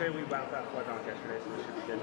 Okay, we bounced that flood off yesterday, so we should be good.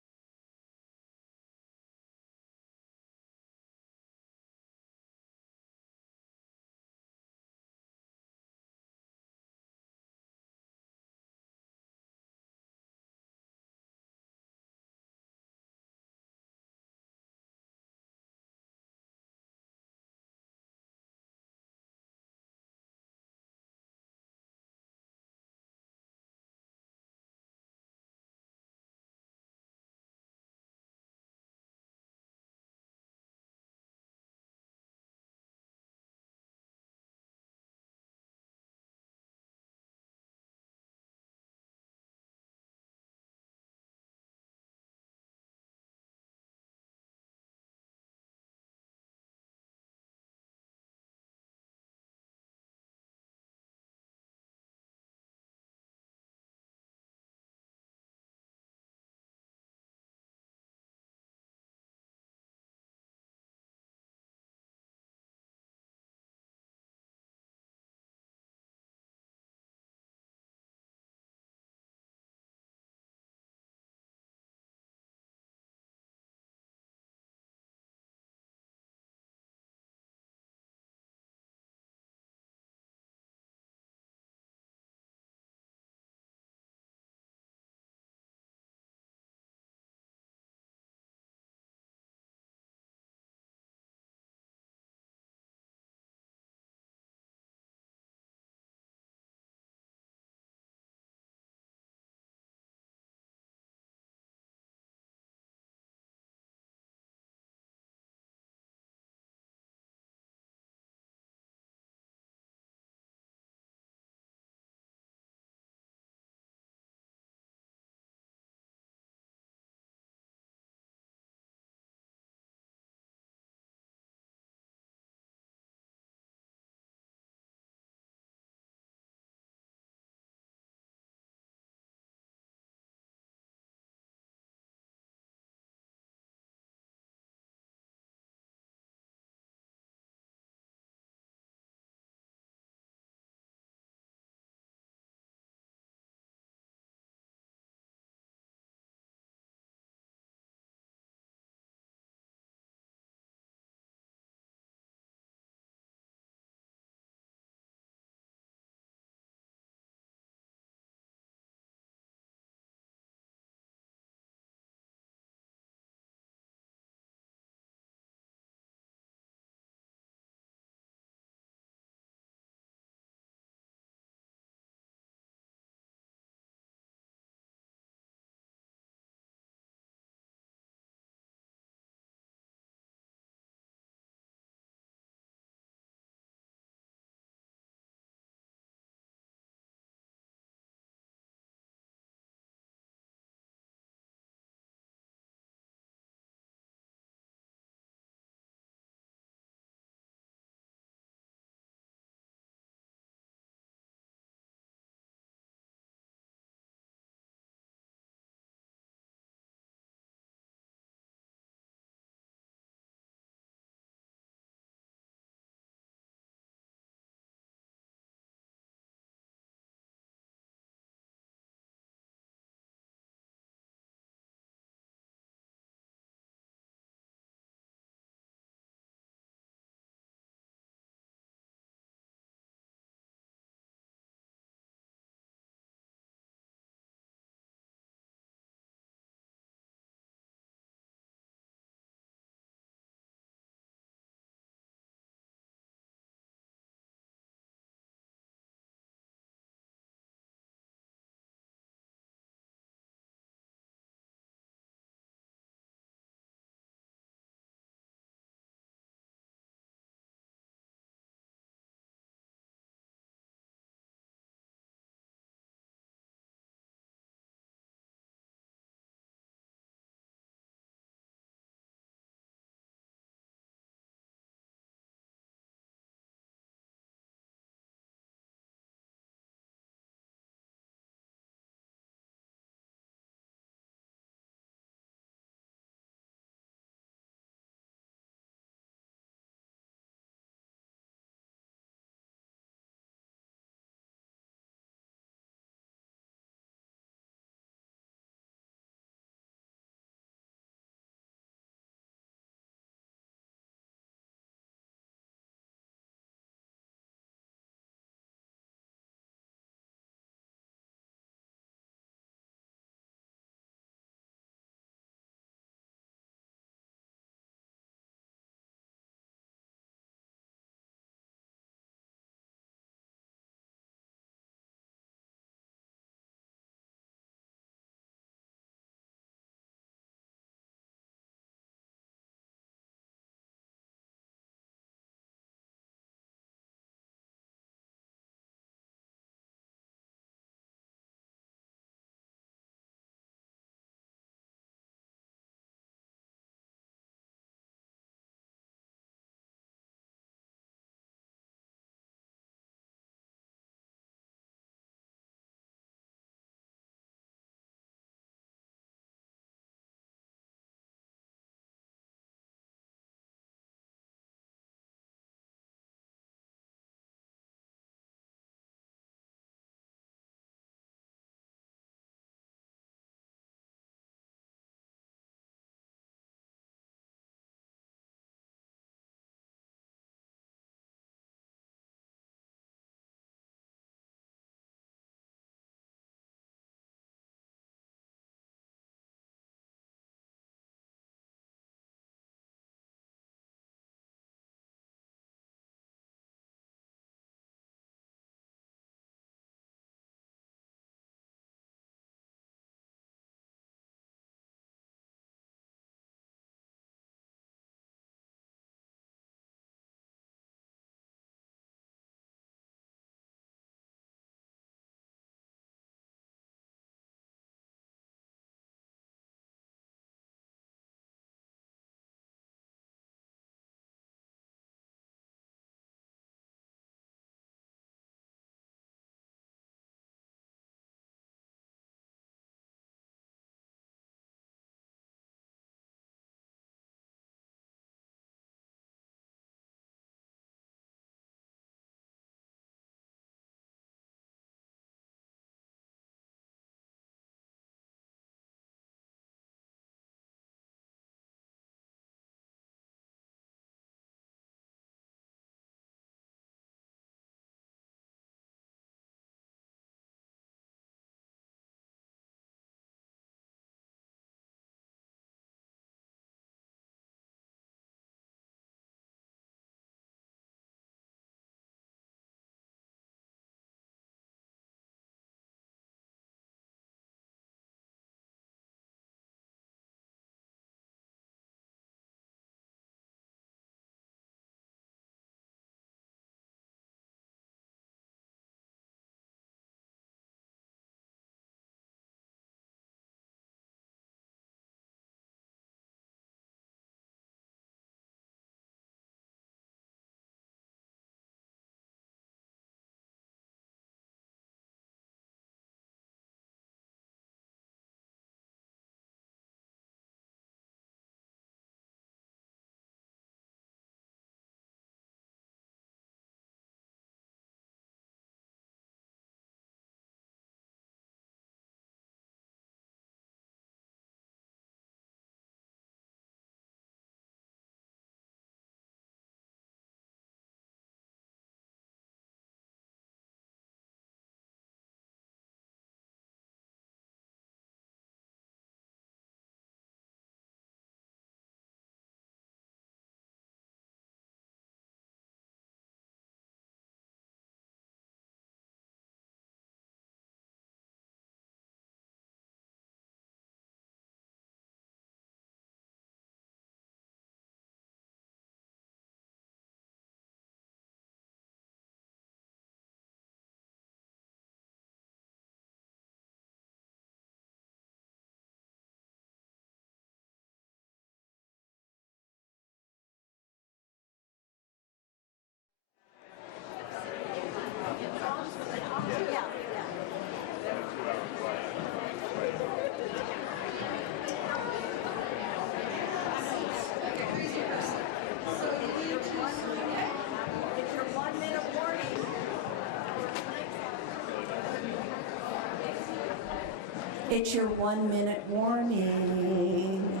It's your 1-minute warning.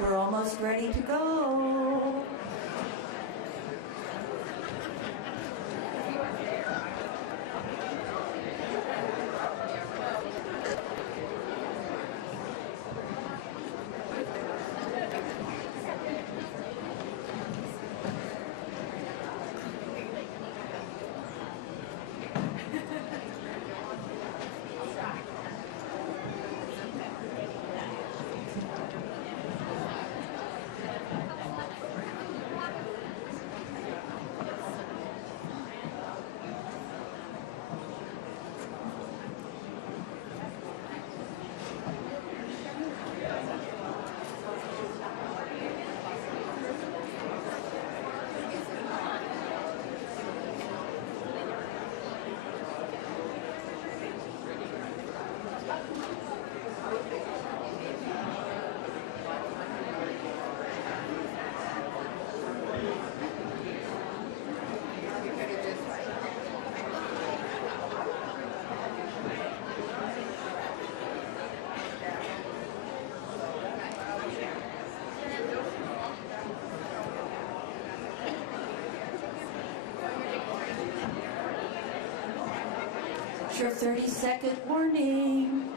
We're almost ready to go. Your 30-second warning.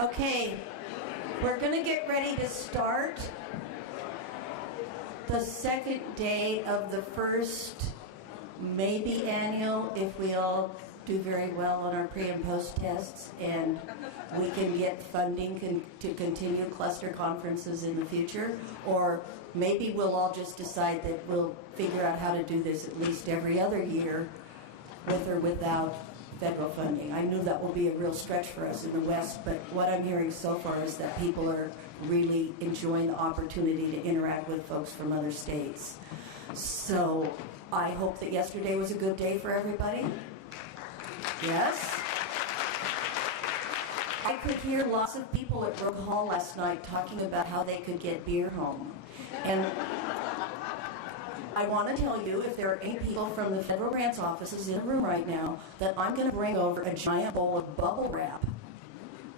Okay, we're going to get ready to start the second day of the first, maybe annual, if we all do very well on our pre and post tests and we can get funding to continue cluster conferences in the future, or maybe we'll all just decide that we'll figure out how to do this at least every other year with or without federal funding. I knew that will be a real stretch for us in the West, but what I'm hearing so far is that people are really enjoying the opportunity to interact with folks from other states. So I hope that yesterday was a good day for everybody. Yes? I could hear lots of people at Rogue Hall last night talking about how they could get beer home. And I want to tell you, if there are any people from the federal grants offices in the room right now, that I'm going to bring over a giant bowl of bubble wrap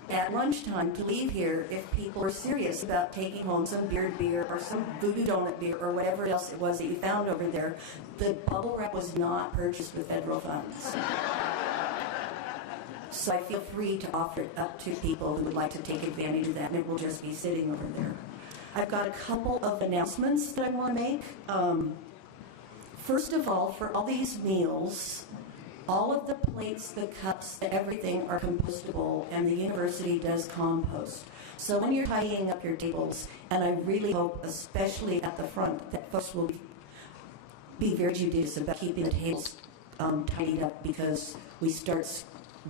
at lunchtime to leave here if people are serious about taking home some beer or some voodoo donut beer or whatever else it was that you found over there. The bubble wrap was not purchased with federal funds. So I feel free to offer it up to people who would like to take advantage of that, and it will just be sitting over there. I've got a couple of announcements that I want to make. First of all, for all these meals, all of the plates, the cups, everything are compostable, and the university does compost. So when you're tidying up your tables, and I really hope, especially at the front, that folks will be very judicious about keeping the tables tidied up, because we start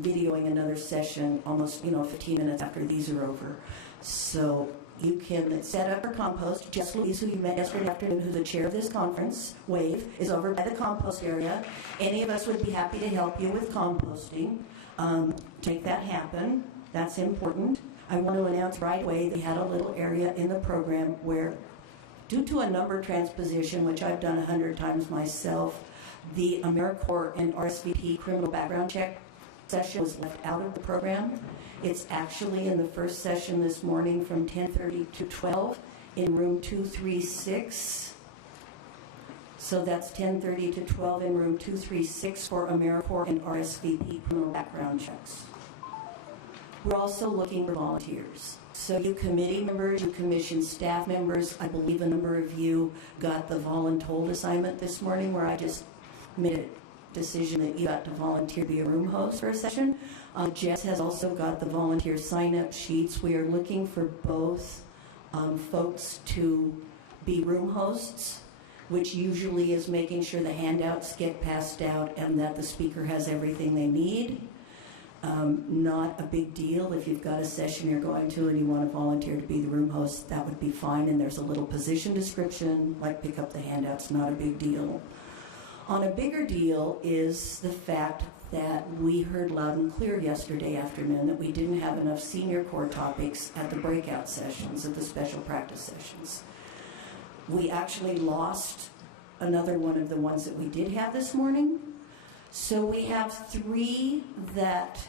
videoing another session almost 15 minutes after these are over. So you can set up your compost. Jess Louise, who you met yesterday afternoon, who's the chair of this conference, WAVE, is over by the compost area. Any of us would be happy to help you with composting. Make that happen. That's important. I want to announce right away that we had a little area in the program where, due to a number transposition, which I've done 100 times myself, the AmeriCorps and RSVP criminal background check session was left out of the program. It's actually in the first session this morning from 10:30 to 12 in room 236. So that's 10:30 to 12 in room 236 for AmeriCorps and RSVP criminal background checks. We're also looking for volunteers. So you committee members, you commission staff members, I believe a number of you got the voluntold assignment this morning where I just made a decision that you got to volunteer to be a room host for a session. Jess has also got the volunteer sign-up sheets. We are looking for both folks to be room hosts, which usually is making sure the handouts get passed out and that the speaker has everything they need. Not a big deal. If you've got a session you're going to and you want to volunteer to be the room host, that would be fine. And there's a little position description, like pick up the handouts, not a big deal. On a bigger deal is the fact that we heard loud and clear yesterday afternoon that we didn't have enough senior core topics at the breakout sessions, at the special practice sessions. We actually lost another one of the ones that we did have this morning. So we have 3 that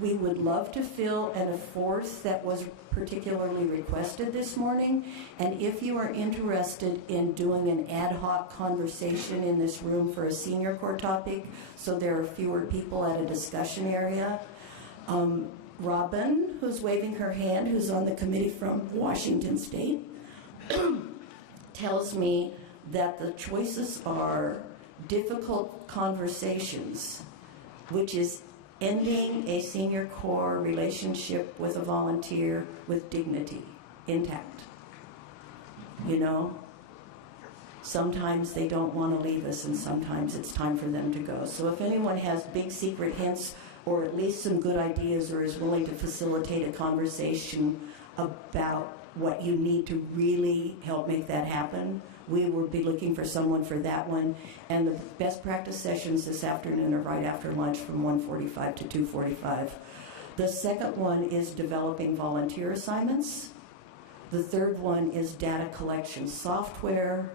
we would love to fill and a 4th that was particularly requested this morning. And if you are interested in doing an ad hoc conversation in this room for a senior core topic, so there are fewer people at a discussion area, Robin, who's waving her hand, who's on the committee from Washington State, tells me that the choices are difficult conversations, which is ending a senior core relationship with a volunteer with dignity intact. You know, sometimes they don't want to leave us and sometimes it's time for them to go. So if anyone has big secret hints or at least some good ideas or is willing to facilitate a conversation about what you need to really help make that happen, we will be looking for someone for that one. And the best practice sessions this afternoon are right after lunch from 1:45 to 2:45. The second one is developing volunteer assignments. The third one is data collection software.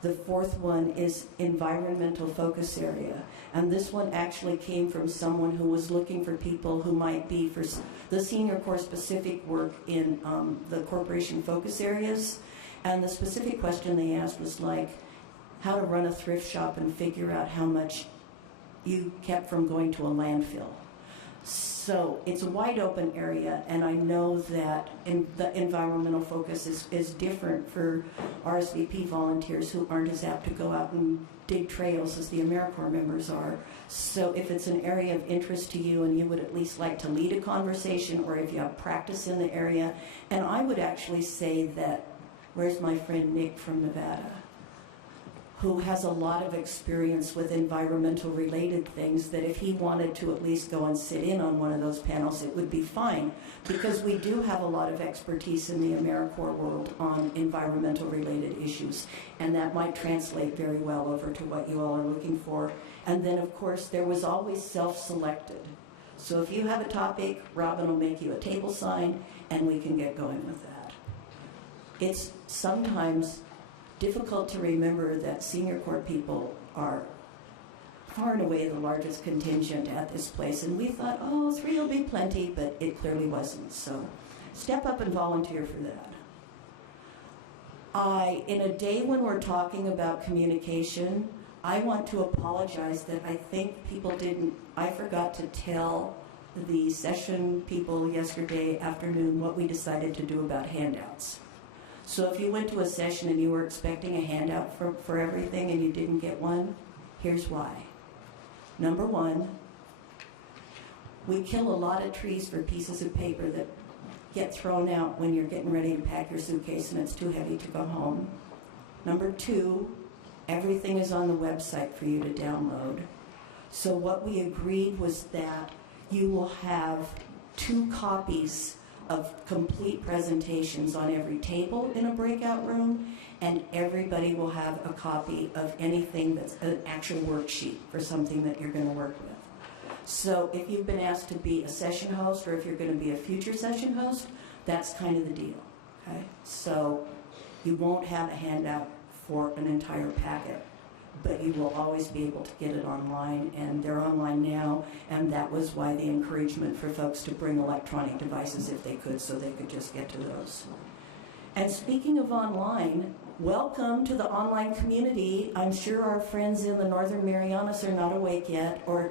The fourth one is environmental focus area. And this one actually came from someone who was looking for people who might be for the senior core specific work in the corporation focus areas. And the specific question they asked was like, how to run a thrift shop and figure out how much you kept from going to a landfill. So it's a wide open area, and I know that the environmental focus is different for RSVP volunteers who aren't as apt to go out and dig trails as the AmeriCorps members are. So if it's an area of interest to you and you would at least like to lead a conversation, or if you have practice in the area, and I would actually say that, where's my friend Nick from Nevada, who has a lot of experience with environmental related things, that if he wanted to at least go and sit in on one of those panels, it would be fine, because we do have a lot of expertise in the AmeriCorps world on environmental related issues, and that might translate very well over to what you all are looking for. And then of course there was always self-selected. So if you have a topic, Robin will make you a table sign and we can get going with that. It's sometimes difficult to remember that senior core people are far and away the largest contingent at this place, and we thought, oh, 3 will be plenty, but it clearly wasn't. So step up and volunteer for that. In a day when we're talking about communication, I want to apologize that I think I forgot to tell the session people yesterday afternoon what we decided to do about handouts. So if you went to a session and you were expecting a handout for everything and you didn't get one, here's why. Number 1, we kill a lot of trees for pieces of paper that get thrown out when you're getting ready to pack your suitcase and it's too heavy to go home. Number 2, everything is on the website for you to download. So what we agreed was that you will have 2 copies of complete presentations on every table in a breakout room, and everybody will have a copy of anything that's an actual worksheet for something that you're going to work with. So if you've been asked to be a session host, or if you're going to be a future session host, that's kind of the deal. Okay? So you won't have a handout for an entire packet. but you will always be able to get it online, and they're online now, and that was why the encouragement for folks to bring electronic devices if they could, so they could just get to those. And speaking of online, welcome to the online community. I'm sure our friends in the Northern Marianas are not awake yet, or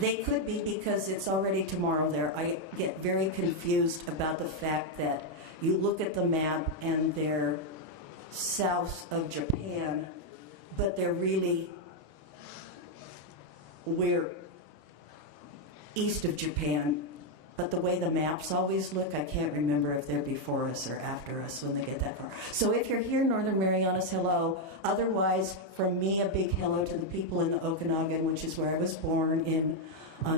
they could be because it's already tomorrow there. I get very confused about the fact that you look at the map and they're south of Japan, but they're really, we're east of Japan. But the way the maps always look, I can't remember if they're before us or after us when they get that far. So if you're here, Northern Marianas, hello. Otherwise, from me, a big hello to the people in the Okanagan, which is where I was born in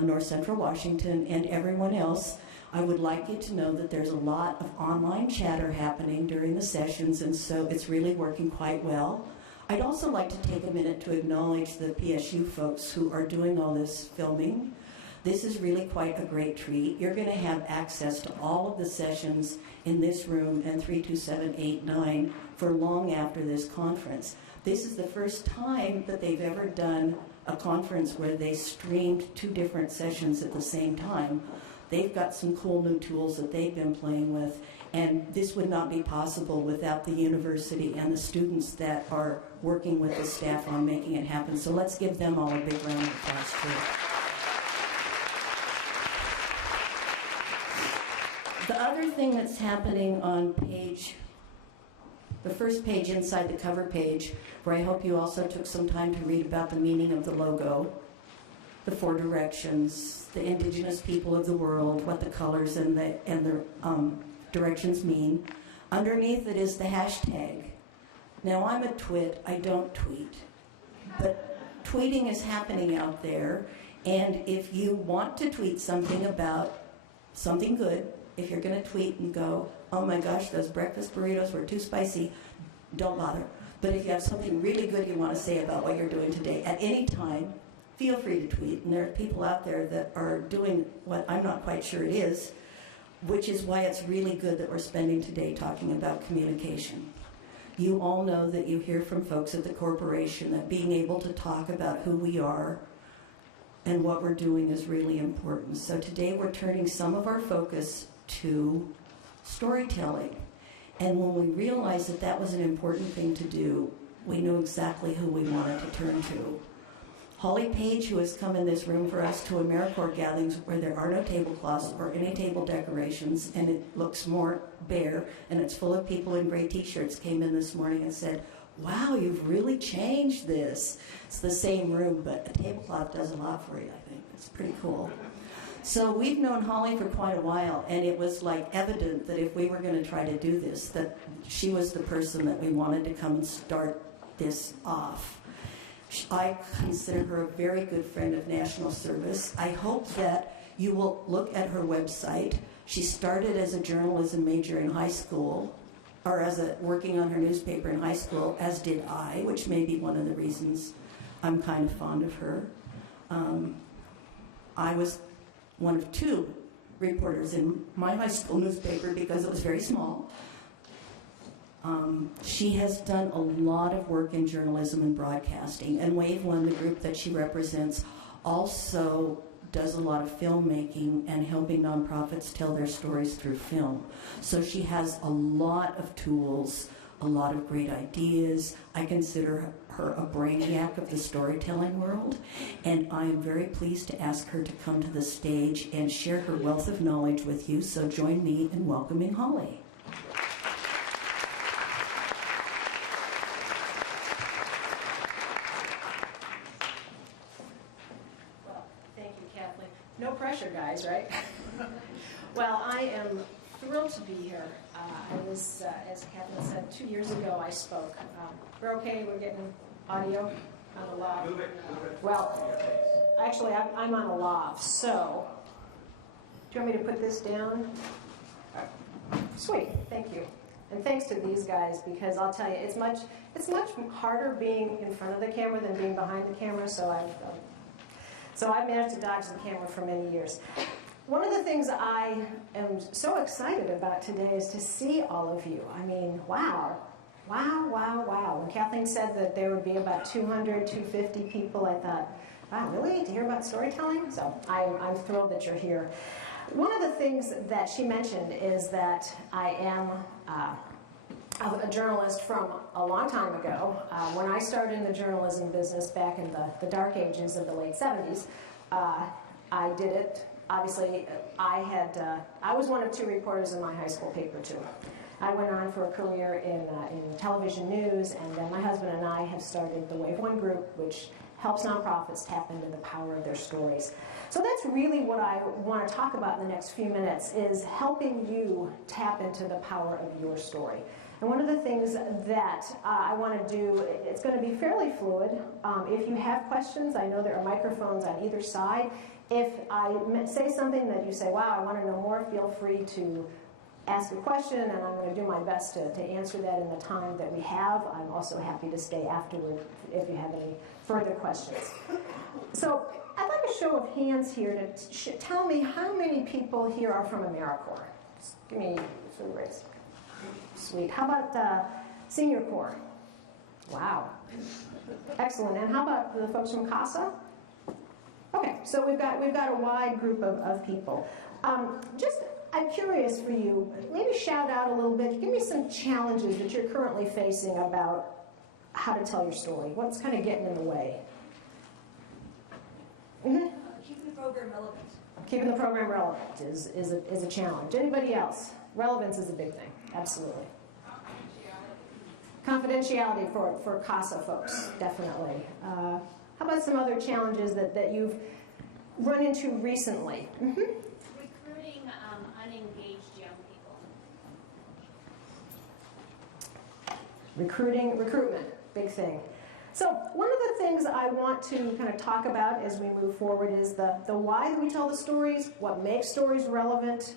north central Washington, and everyone else. I would like you to know that there's a lot of online chatter happening during the sessions, and so it's really working quite well. I'd also like to take a minute to acknowledge the PSU folks who are doing all this filming. This is really quite a great treat. You're going to have access to all of the sessions in this room and 32789 for long after this conference. This is the first time that they've ever done a conference where they streamed 2 different sessions at the same time. They've got some cool new tools that they've been playing with, and this would not be possible without the university and the students that are working with the staff on making it happen. So let's give them all a big round of applause too. The other thing that's happening on the first page inside the cover page, where I hope you also took some time to read about the meaning of the logo, the 4 directions, the indigenous people of the world, what the colors and the directions mean. Underneath it is the hashtag. Now I'm a twit, I don't tweet, but tweeting is happening out there, and if you want to tweet something about something good, if you're going to tweet and go, oh my gosh, those breakfast burritos were too spicy, don't bother. But if you have something really good you want to say about what you're doing today, at any time, feel free to tweet. And there are people out there that are doing what I'm not quite sure it is, which is why it's really good that we're spending today talking about communication. You all know that you hear from folks at the corporation that being able to talk about who we are and what we're doing is really important. So today we're turning some of our focus to storytelling. And when we realized that that was an important thing to do, we knew exactly who we wanted to turn to. Holly Paige, who has come in this room for us to AmeriCorps gatherings where there are no tablecloths or any table decorations, and it looks more bare, and it's full of people in gray t-shirts, came in this morning and said, wow, you've really changed this. It's the same room, but a tablecloth does a lot for you, I think. It's pretty cool. So we've known Holly for quite a while, and it was like evident that if we were going to try to do this, that she was the person that we wanted to come and start this off. I consider her a very good friend of National Service. I hope that you will look at her website. She started as a journalism major in high school, or working on her newspaper in high school, as did I, which may be one of the reasons I'm kind of fond of her. I was one of 2 reporters in my high school newspaper because it was very small. She has done a lot of work in journalism and broadcasting, and Wave One, the group that she represents, also does a lot of filmmaking and helping nonprofits tell their stories through film. So she has a lot of tools, a lot of great ideas. I consider her a brainiac of the storytelling world, and I am very pleased to ask her to come to the stage and share her wealth of knowledge with you. So join me in welcoming Holly. No pressure, guys, right? Well, I am thrilled to be here. I was, as Kathleen said, 2 years ago I spoke. We're okay? We're getting audio on a lav? Move it. Well, actually, I'm on a lav, so do you want me to put this down? Sweet, thank you. And thanks to these guys, because I'll tell you, it's much harder being in front of the camera than being behind the camera, so I've managed to dodge the camera for many years. One of the things I am so excited about today is to see all of you. I mean, wow. Wow, wow, wow. When Kathleen said that there would be about 200, 250 people, I thought, wow, really? To hear about storytelling? So I'm thrilled that you're here. One of the things that she mentioned is that I am a journalist from a long time ago. When I started in the journalism business back in the dark ages of the late 70s, I did it. Obviously, I was one of two reporters in my high school paper, too. I went on for a career in television news, and then my husband and I have started the Wave One group, which helps nonprofits tap into the power of their stories. So that's really what I want to talk about in the next few minutes, is helping you tap into the power of your story. And one of the things that I want to do, it's going to be fairly fluid. If you have questions, I know there are microphones on either side. If I say something that you say, wow, I want to know more, feel free to ask a question, and I'm going to do my best to answer that in the time that we have. I'm also happy to stay afterward if you have any further questions. So I'd like a show of hands here to tell me how many people here are from AmeriCorps. Just give me sort of raise. Sweet. How about Senior Corps? Wow. Excellent. And how about the folks from CASA? Okay, so we've got a wide group of people. I'm curious for you, maybe shout out a little bit, give me some challenges that you're currently facing about how to tell your story. What's kind of getting in the way? Mm-hmm. Keeping the program relevant. Keeping the program relevant is a challenge. Anybody else? Relevance is a big thing, absolutely. Confidentiality for CASA folks, definitely. How about some other challenges that you've run into recently? Mm-hmm. Recruiting unengaged young people. Recruitment, big thing. So one of the things I want to kind of talk about as we move forward is the why that we tell the stories, what makes stories relevant.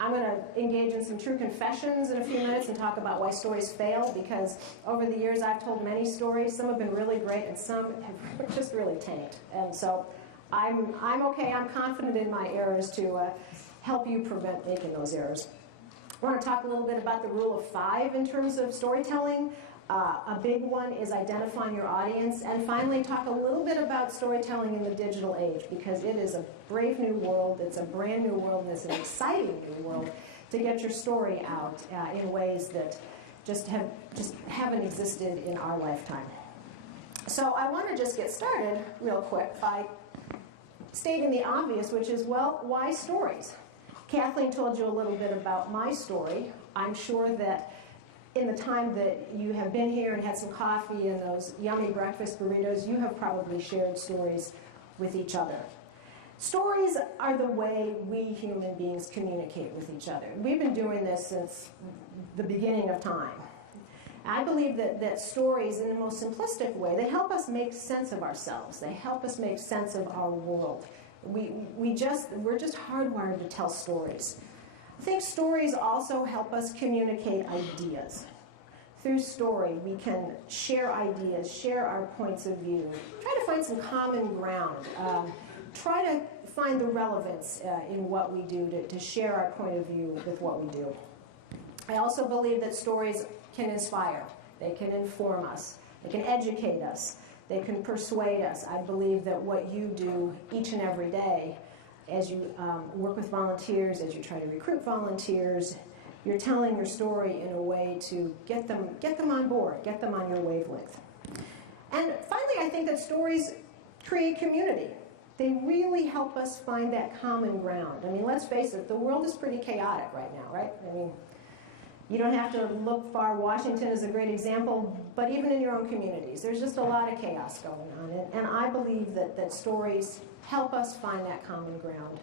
I'm going to engage in some true confessions in a few minutes and talk about why stories fail, because over the years I've told many stories. Some have been really great and some have just really tanked. And so I'm okay, I'm confident in my errors to help you prevent making those errors. I want to talk a little bit about the rule of 5 in terms of storytelling. A big one is identifying your audience. And finally, talk a little bit about storytelling in the digital age, because it is a brave new world, it's a brand new world, and it's an exciting new world to get your story out in ways that just haven't existed in our lifetime. So I want to just get started real quick by stating the obvious, which is, well, why stories? Kathleen told you a little bit about my story. I'm sure that in the time that you have been here and had some coffee and those yummy breakfast burritos, you have probably shared stories with each other. Stories are the way we human beings communicate with each other. We've been doing this since the beginning of time. I believe that stories, in the most simplistic way, they help us make sense of ourselves. They help us make sense of our world. We're just hardwired to tell stories. I think stories also help us communicate ideas. Through story, we can share ideas, share our points of view, try to find some common ground, try to find the relevance in what we do to share our point of view with what we do. I also believe that stories can inspire, they can inform us, they can educate us, they can persuade us. I believe that what you do each and every day, as you work with volunteers, as you try to recruit volunteers, you're telling your story in a way to get them on board, get them on your wavelength. And finally, I think that stories create community. They really help us find that common ground. I mean, let's face it, the world is pretty chaotic right now, right? I mean, you don't have to look far. Washington is a great example, but even in your own communities, there's just a lot of chaos going on. And I believe that stories help us find that common ground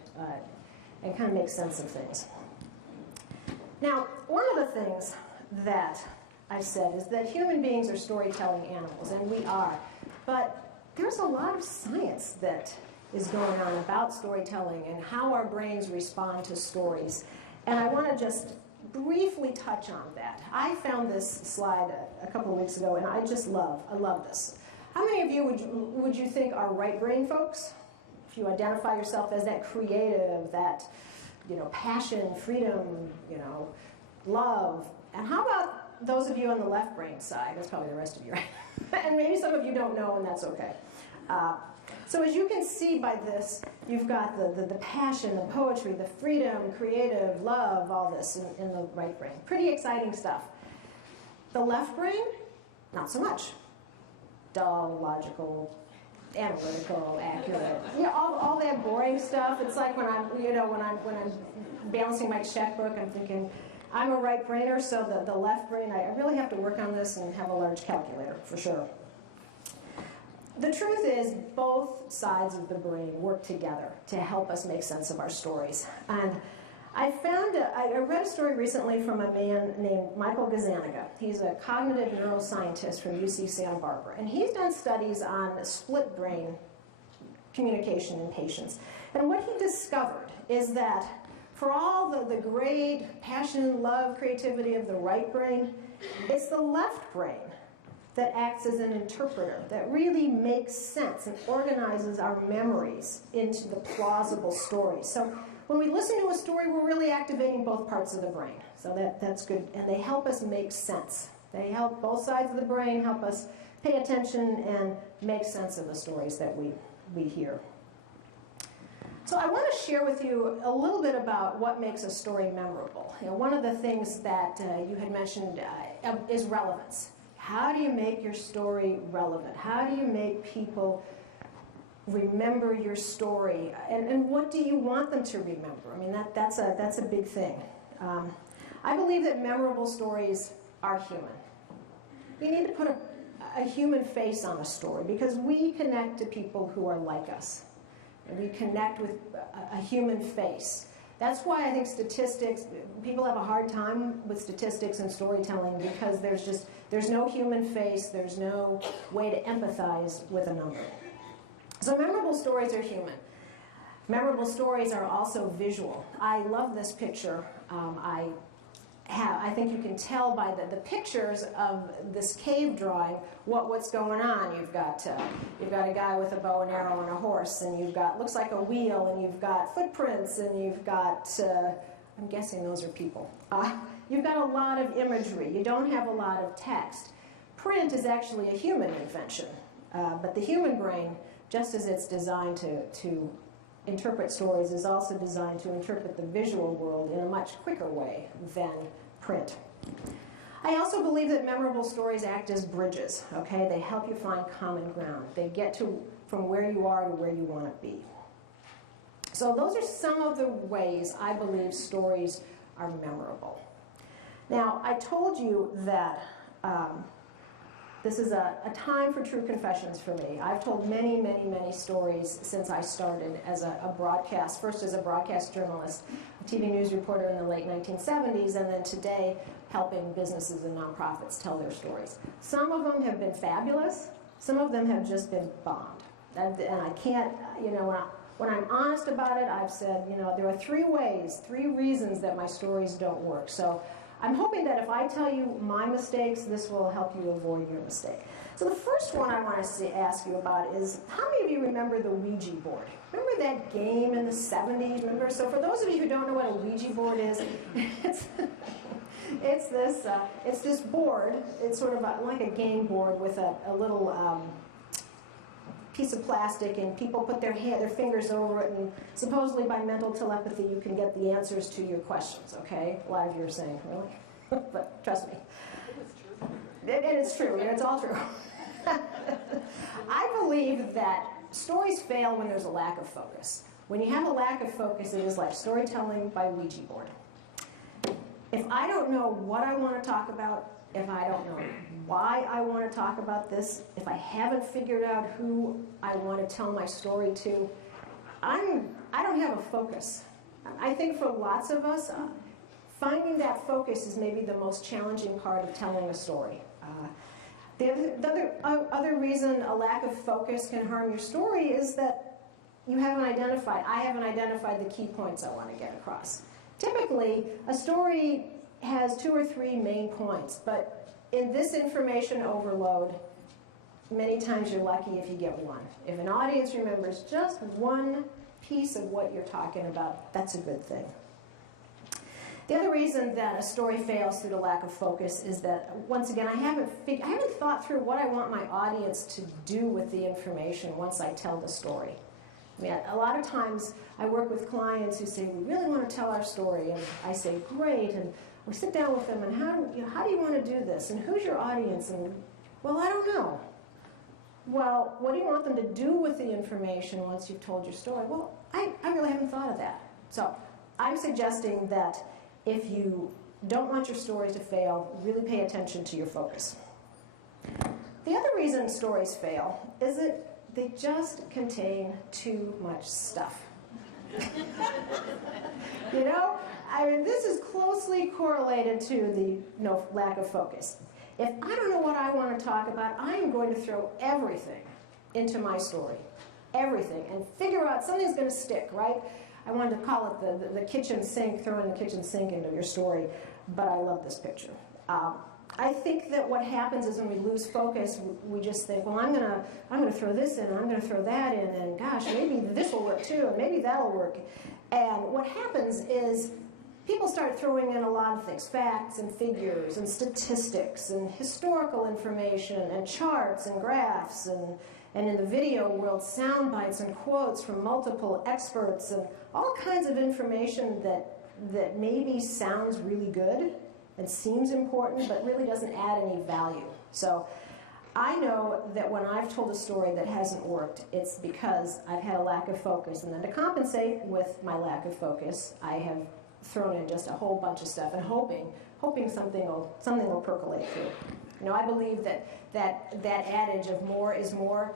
and kind of make sense of things. Now, one of the things that I've said is that human beings are storytelling animals, and we are. But there's a lot of science that is going on about storytelling and how our brains respond to stories. And I want to just briefly touch on that. I found this slide a couple of weeks ago, and I love this. How many of you would you think are right brain folks? If you identify yourself as that creative, that passion, freedom, love. And how about those of you on the left brain side. That's probably the rest of you, right? And maybe some of you don't know, and that's okay. So as you can see by this, you've got the passion, the poetry, the freedom, creative, love, all this in the right brain. Pretty exciting stuff. The left brain, not so much. Dull, logical, analytical, accurate. Yeah, all that boring stuff. It's like when I'm balancing my checkbook, I'm thinking, I'm a right brainer, so the left brain, I really have to work on this and have a large calculator, for sure. The truth is, both sides of the brain work together to help us make sense of our stories. And I read a story recently from a man named Michael Gazzaniga. He's a cognitive neuroscientist from UC Santa Barbara. And he's done studies on split brain communication in patients. And what he discovered is that for all the great passion, love, creativity of the right brain, it's the left brain that acts as an interpreter, that really makes sense and organizes our memories into the plausible stories. So when we listen to a story, we're really activating both parts of the brain. So that's good, and they help us make sense. They help both sides of the brain help us pay attention and make sense of the stories that we hear. So I want to share with you a little bit about what makes a story memorable. One of the things that you had mentioned is relevance. How do you make your story relevant? How do you make people remember your story? And what do you want them to remember? I mean, that's a big thing. I believe that memorable stories are human. You need to put a human face on a story because we connect to people who are like us. And we connect with a human face. That's why I think people have a hard time with statistics and storytelling because there's no human face, there's no way to empathize with a number. So memorable stories are human. Memorable stories are also visual. I love this picture. I think you can tell by the pictures of this cave drawing what's going on. You've got a guy with a bow and arrow and a horse, and you've got looks like a wheel, and you've got footprints, and you've got I'm guessing those are people. You've got a lot of imagery. You don't have a lot of text. Print is actually a human invention, but the human brain, just as it's designed to interpret stories, is also designed to interpret the visual world in a much quicker way than print. I also believe that memorable stories act as bridges, okay? They help you find common ground. They get from where you are to where you want to be. So those are some of the ways I believe stories are memorable. Now, I told you that this is a time for true confessions for me. I've told many, many, many stories since I started as a broadcast, first as a broadcast journalist, a TV news reporter in the late 1970s, and then today helping businesses and nonprofits tell their stories. Some of them have been fabulous. Some of them have just been bombed. And I can't, when I'm honest about it, I've said, there are three reasons that my stories don't work. So I'm hoping that if I tell you my mistakes, this will help you avoid your mistake. So the first one I want to ask you about is, how many of you remember the Ouija board? Remember that game in the 70s? Remember? So for those of you who don't know what a Ouija board is, it's this board. It's sort of like a game board with a little piece of plastic, and people put their fingers over it, and supposedly by mental telepathy you can get the answers to your questions, okay? A lot of you are saying, really? But trust me. And it's true, it's all true. I believe that stories fail when there's a lack of focus. When you have a lack of focus, it is like storytelling by Ouija board. If I don't know what I want to talk about, if I don't know why I want to talk about this, if I haven't figured out who I want to tell my story to, I don't have a focus. I think for lots of us, finding that focus is maybe the most challenging part of telling a story. The other reason a lack of focus can harm your story is that I haven't identified the key points I want to get across. Typically, a story has 2 or 3 main points, but in this information overload, many times you're lucky if you get one. If an audience remembers just one piece of what you're talking about, that's a good thing. The other reason that a story fails through the lack of focus is that, once again, I haven't thought through what I want my audience to do with the information once I tell the story. I mean, a lot of times I work with clients who say, we really want to tell our story, and I say, great, and we sit down with them, and how do you want to do this, and who's your audience, and, well, I don't know. Well, what do you want them to do with the information once you've told your story? Well, I really haven't thought of that. So I'm suggesting that if you don't want your story to fail, really pay attention to your focus. The other reason stories fail is that they just contain too much stuff. You know, I mean, this is closely correlated to the lack of focus. If I don't know what I want to talk about, I am going to throw everything into my story. Everything. And figure out something's going to stick, right? I wanted to call it the kitchen sink, throwing the kitchen sink into your story, but I love this picture. I think that what happens is when we lose focus, we just think, well, I'm gonna throw this in, and I'm gonna throw that in, and gosh, maybe this will work too, and maybe that'll work. And what happens is people start throwing in a lot of things, facts and figures and statistics and historical information and charts and graphs and in the video world, sound bites and quotes from multiple experts and all kinds of information that maybe sounds really good and seems important, but really doesn't add any value. So I know that when I've told a story that hasn't worked, it's because I've had a lack of focus. And then to compensate with my lack of focus, I have thrown in just a whole bunch of stuff and hoping something will percolate through. You know, I believe that adage of more is more,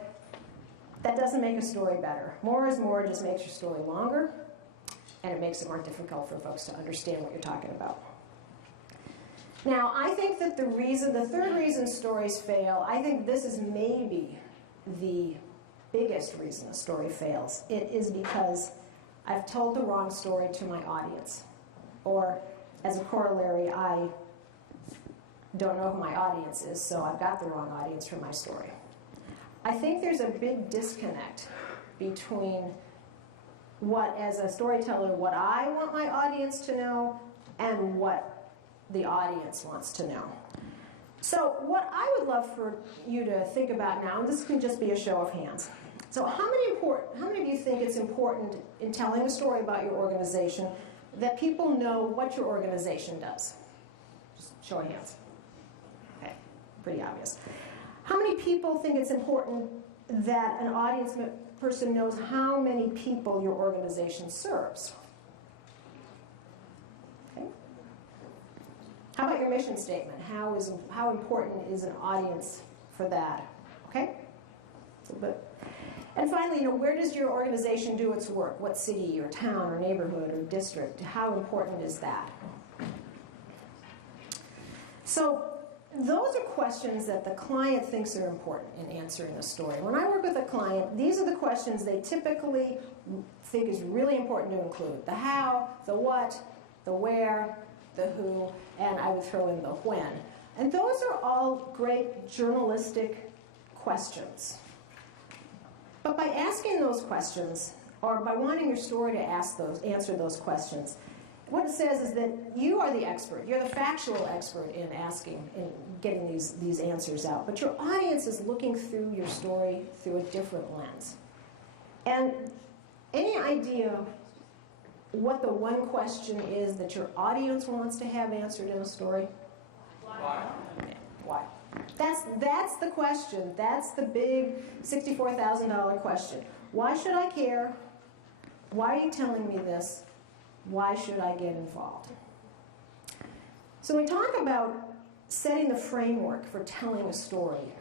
that doesn't make a story better. More is more just makes your story longer, and it makes it more difficult for folks to understand what you're talking about. Now, I think that the third reason stories fail, I think this is maybe the biggest reason a story fails. It is because I've told the wrong story to my audience. Or, as a corollary, I don't know who my audience is, so I've got the wrong audience for my story. I think there's a big disconnect between what, as a storyteller, what I want my audience to know and what the audience wants to know. So what I would love for you to think about now, and this can just be a show of hands. So how many of you think it's important in telling a story about your organization that people know what your organization does? Just show of hands. Okay, pretty obvious. How many people think it's important that an audience person knows how many people your organization serves? Okay. How about your mission statement? How important is an audience for that? Okay? And finally, where does your organization do its work? What city or town or neighborhood or district? How important is that? So those are questions that the client thinks are important in answering a story. When I work with a client, these are the questions they typically think is really important to include. The how, the what, the where, the who, and I would throw in the when. And those are all great journalistic questions. But by asking those questions, or by wanting your story to answer those questions, what it says is that you are the expert. You're the factual expert in getting these answers out. But your audience is looking through your story through a different lens. And any idea what the one question is that your audience wants to have answered in a story? Why? Why? That's the question. That's the big $64,000 question. Why should I care? Why are you telling me this? Why should I get involved? So when we talk about setting the framework for telling a story,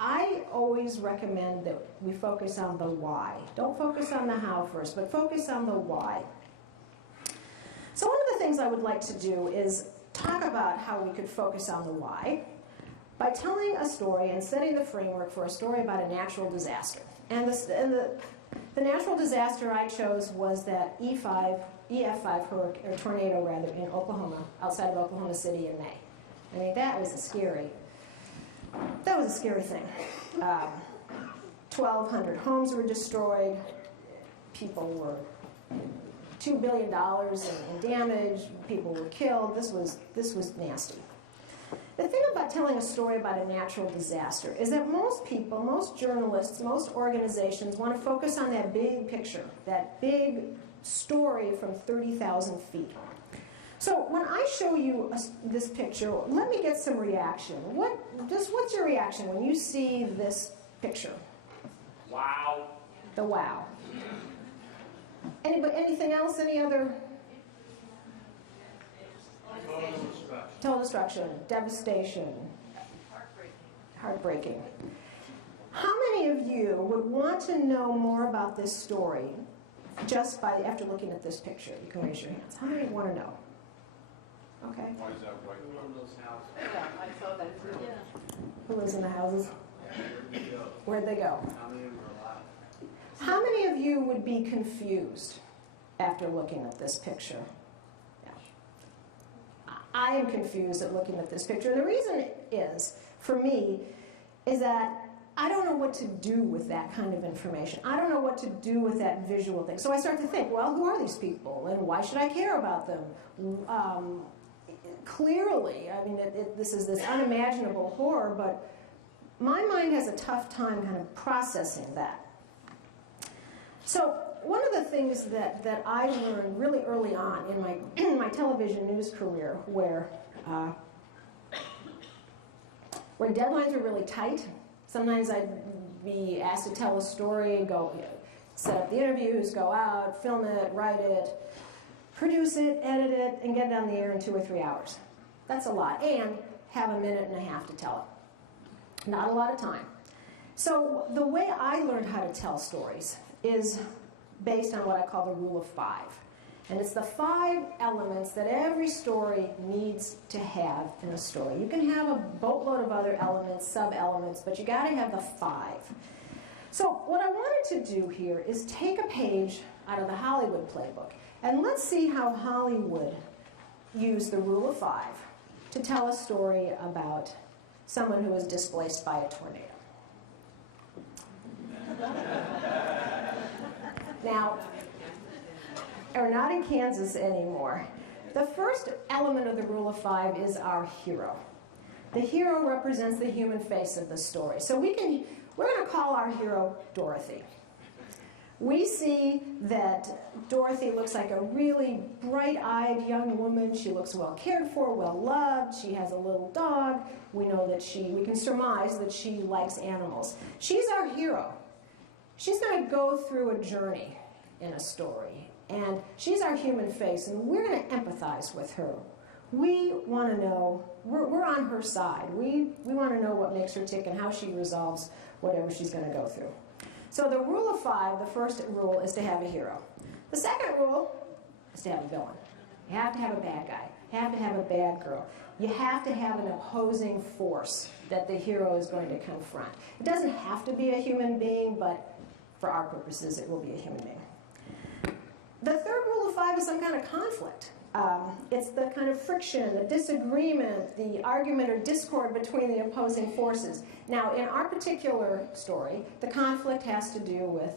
I always recommend that we focus on the why. Don't focus on the how first, but focus on the why. So one of the things I would like to do is talk about how we could focus on the why by telling a story and setting the framework for a story about a natural disaster. And the natural disaster I chose was that EF5 hurricane, or tornado rather, in Oklahoma, outside of Oklahoma City in May. I mean, that was a scary thing. 1,200 homes were destroyed. People were $2 billion in damage, people were killed. This was nasty. The thing about telling a story about a natural disaster is that most people, most journalists, most organizations want to focus on that big picture, that big story from 30,000 feet. So when I show you this picture, let me get some reaction. What's your reaction when you see this picture? Wow. The wow. Anything else? Any other? Total destruction, devastation, heartbreaking. How many of you would want to know more about this story just after looking at this picture? You can raise your hands. How many want to know? Okay. Why is that white? Who lives in those houses? Yeah, I saw that too. Who lives in the houses? Where'd they go? How many of them are alive? How many of you would be confused after looking at this picture? I am confused at looking at this picture. The reason is, for me, is that I don't know what to do with that kind of information. I don't know what to do with that visual thing. So I start to think, well, who are these people? And why should I care about them? Clearly, I mean, this is this unimaginable horror, but my mind has a tough time kind of processing that. So one of the things that I learned really early on in my television news career, where deadlines were really tight. Sometimes I'd be asked to tell a story, set up the interviews, go out, film it, write it, produce it, edit it, and get it on the air in 2 or 3 hours. That's a lot. And have a minute and a half to tell it. Not a lot of time. So the way I learned how to tell stories is based on what I call the rule of 5. And it's the 5 elements that every story needs to have in a story. You can have a boatload of other elements, sub-elements, but you got to have the 5. So what I wanted to do here is take a page out of the Hollywood playbook, and let's see how Hollywood used the rule of 5 to tell a story about someone who was displaced by a tornado. Now, we're not in Kansas anymore. The first element of the rule of 5 is our hero. The hero represents the human face of the story. So we're going to call our hero Dorothy. We see that Dorothy looks like a really bright-eyed young woman. She looks well cared for, well loved. She has a little dog. We know that we can surmise that she likes animals. She's our hero. She's going to go through a journey in a story, and she's our human face, and we're going to empathize with her. We want to know, we're on her side. We want to know what makes her tick and how she resolves whatever she's going to go through. So the rule of 5, the first rule is to have a hero. The second rule is to have a villain. You have to have a bad guy. You have to have a bad girl. You have to have an opposing force that the hero is going to confront. It doesn't have to be a human being, but for our purposes, it will be a human being. The third rule of 5 is some kind of conflict. It's the kind of friction, the disagreement, the argument or discord between the opposing forces. Now, in our particular story, the conflict has to do with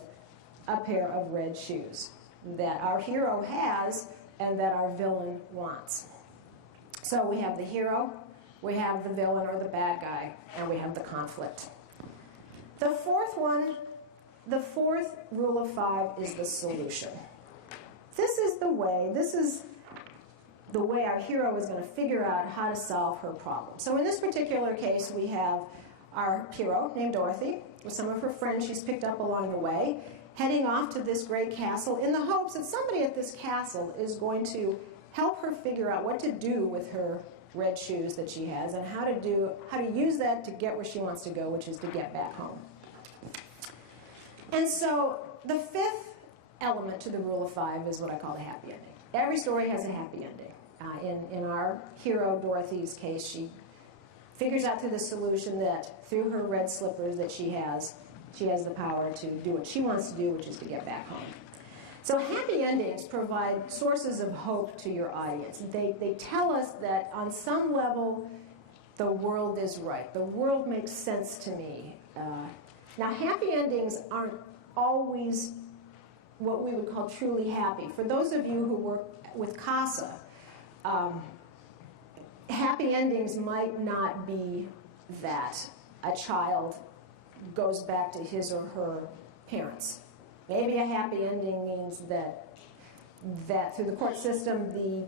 a pair of red shoes that our hero has and that our villain wants. So we have the hero, we have the villain or the bad guy, and we have the conflict. The fourth rule of 5 is the solution. This is the way our hero is going to figure out how to solve her problem. So in this particular case, we have our hero named Dorothy with some of her friends she's picked up along the way, heading off to this great castle in the hopes that somebody at this castle is going to help her figure out what to do with her red shoes that she has and how to use that to get where she wants to go, which is to get back home. And so the fifth element to the rule of 5 is what I call the happy ending. Every story has a happy ending. In our hero, Dorothy's case, she figures out through the solution that through her red slippers that she has the power to do what she wants to do, which is to get back home. So happy endings provide sources of hope to your audience. They tell us that on some level, the world is right. The world makes sense to me. Now, happy endings aren't always what we would call truly happy. For those of you who work with CASA, happy endings might not be that a child goes back to his or her parents. Maybe a happy ending means that through the court system, the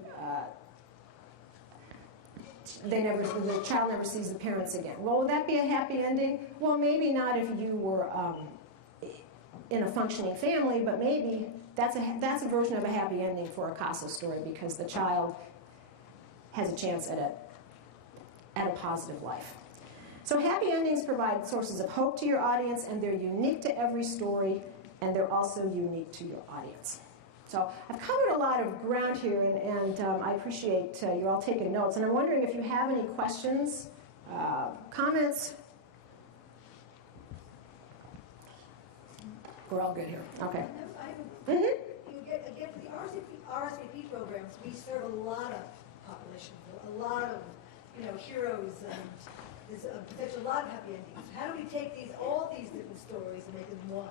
child never sees the parents again. Well, would that be a happy ending? Well, maybe not if you were in a functioning family, but maybe that's a version of a happy ending for a CASA story, because the child has a chance at a positive life. So happy endings provide sources of hope to your audience, and they're unique to every story, and they're also unique to your audience. So I've covered a lot of ground here, and I appreciate you all taking notes. And I'm wondering if you have any questions, comments. We're all good here. Okay. You get, again, for the RSVP programs, we serve a lot of populations, a lot of, heroes, and there's potentially a lot of happy endings. How do we take all these different stories and make them one?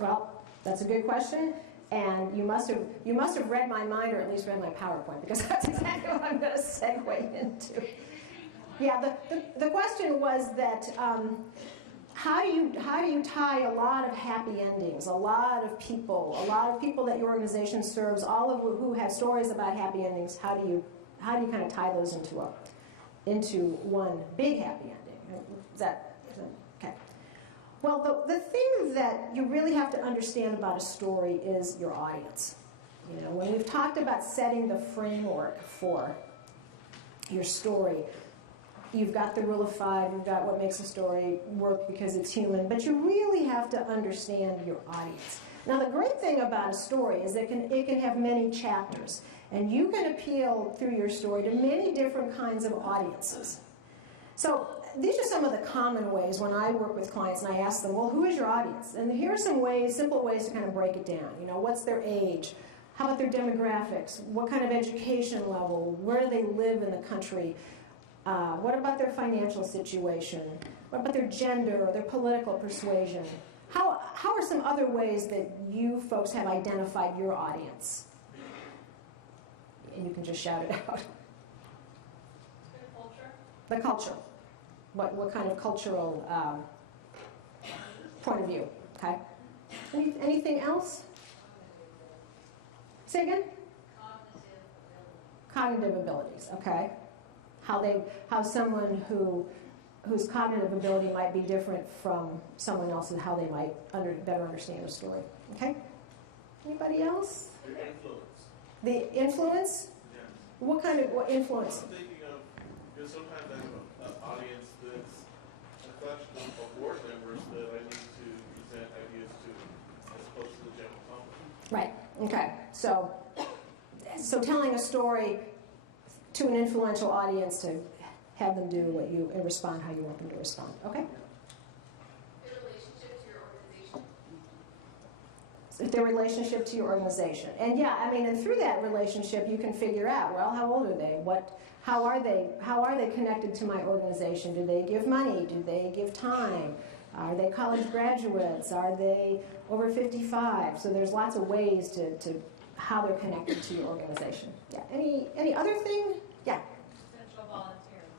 Well, that's a good question, and you must have read my mind, or at least read my PowerPoint, because that's exactly what I'm going to segue into. Yeah, the question was that how do you tie a lot of happy endings, a lot of people that your organization serves, all of who have stories about happy endings? How do you kind of tie those into one big happy ending? Is that okay? Well, the thing that you really have to understand about a story is your audience. When we've talked about setting the framework for your story, you've got the rule of 5, you've got what makes a story work because it's human, but you really have to understand your audience. Now, the great thing about a story is that it can have many chapters, and you can appeal through your story to many different kinds of audiences. So these are some of the common ways when I work with clients and I ask them, well, who is your audience? And here are some simple ways to kind of break it down. What's their age? How about their demographics? What kind of education level? Where do they live in the country? What about their financial situation? What about their gender or their political persuasion? How are some other ways that you folks have identified your audience? And you can just shout it out. The culture. What kind of cultural point of view? Okay. Anything else? Say again? Cognitive abilities. Okay. How someone whose cognitive ability might be different from someone else, and how they might better understand a story. Okay? Anybody else? The influence. The influence? Yeah. What influence? I'm thinking of, sometimes I have an audience that's a collection of board members that I need to present ideas to, as opposed to the general public. Right. Okay. So telling a story to an influential audience to have them do and respond how you want them to respond. Okay? Their relationship to your organization. And yeah, and through that relationship you can figure out, well, how old are they? How are they connected to my organization? Do they give money? Do they give time? Are they college graduates? Are they over 55? So there's lots of ways to how they're connected to your organization. Yeah. Any other thing? Yeah. Potential volunteers.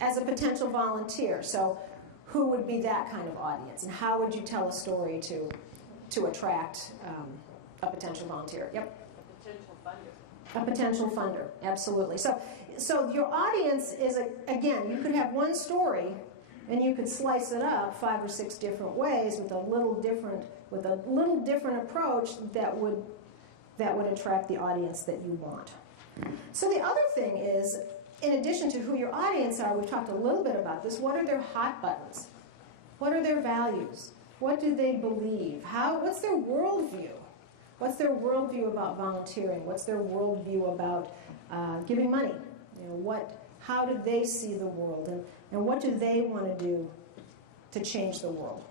As a potential volunteer. So who would be that kind of audience? And how would you tell a story to attract a potential volunteer? Yep. A potential funder, absolutely. So your audience is, again, you could have one story and you could slice it up 5 or 6 different ways with a little different approach that would attract the audience that you want. So the other thing is, in addition to who your audience are, we've talked a little bit about this, what are their hot buttons? What are their values? What do they believe? What's their worldview? What's their worldview about volunteering? What's their worldview about giving money? How do they see the world? And what do they want to do to change the world?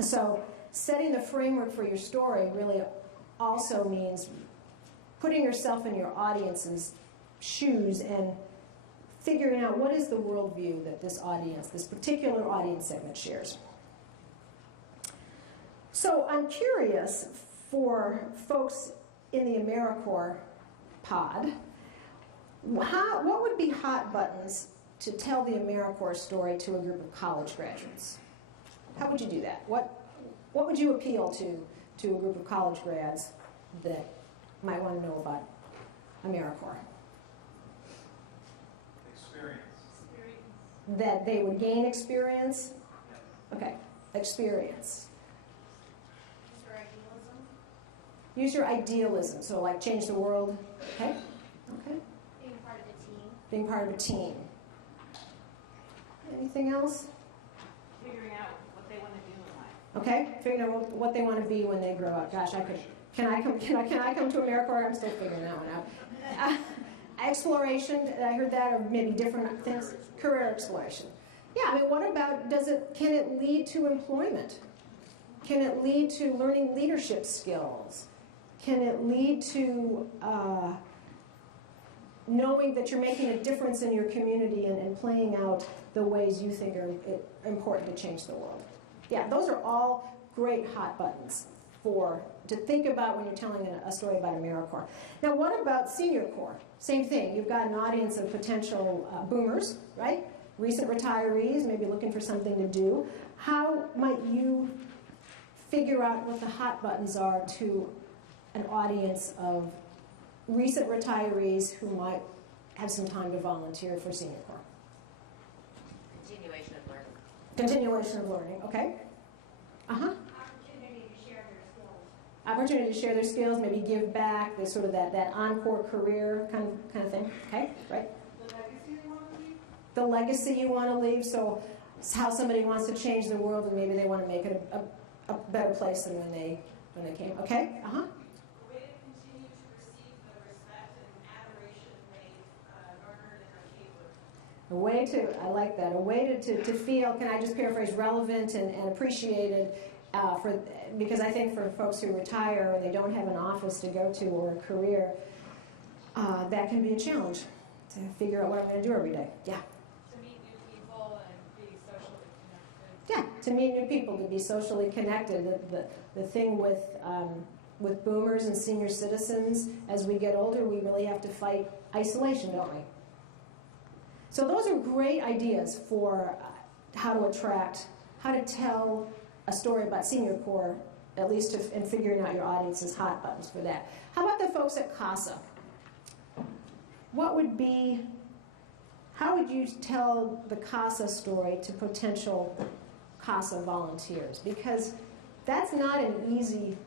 So setting the framework for your story really also means putting yourself in your audience's shoes and figuring out what is the worldview that this particular audience segment shares. So I'm curious, for folks in the AmeriCorps pod, what would be hot buttons to tell the AmeriCorps story to a group of college graduates? How would you do that? What would you appeal to a group of college grads that might want to know about AmeriCorps? Experience. That they would gain experience? Okay, experience. Use your idealism, so like change the world. Okay? Okay. Being part of a team. Being part of a team. Anything else? Figuring out what they want to do in life. Okay, figuring out what they want to be when they grow up. Gosh, I could. Can I come to AmeriCorps? I'm still figuring that one out. Exploration. I heard that, or maybe different things. Career exploration. Yeah. I mean, what about? Can it lead to employment? Can it lead to learning leadership skills? Can it lead to knowing that you're making a difference in your community and playing out the ways you think are important to change the world? Yeah, those are all great hot buttons to think about when you're telling a story about AmeriCorps. Now, what about Senior Corps? Same thing. You've got an audience of potential boomers, right? Recent retirees, maybe looking for something to do. How might you figure out what the hot buttons are to an audience of recent retirees who might have some time to volunteer for Senior Corps? Continuation of learning. Continuation of learning, okay. Uh-huh. Opportunity to share their skills. Opportunity to share their skills, maybe give back, there's sort of that encore career kind of thing, okay, right? The legacy you want to leave? The legacy you want to leave, so it's how somebody wants to change the world and maybe they want to make it a better place than when they came, okay? Uh-huh. A way to continue to receive the respect and adoration they've garnered in our neighborhood. A way to, I like that, a way to feel, can I just paraphrase, relevant and appreciated because I think for folks who retire and they don't have an office to go to or a career, that can be a challenge to figure out what I'm going to do every day. Yeah. To meet new people and be socially connected. Yeah, to meet new people, to be socially connected. The thing with boomers and senior citizens, as we get older, we really have to fight isolation, don't we? So those are great ideas for how to attract, how to tell a story about Senior Corps, at least in figuring out your audience's hot buttons for that. How about the folks at CASA? How would you tell the CASA story to potential CASA volunteers? Because that's not an easy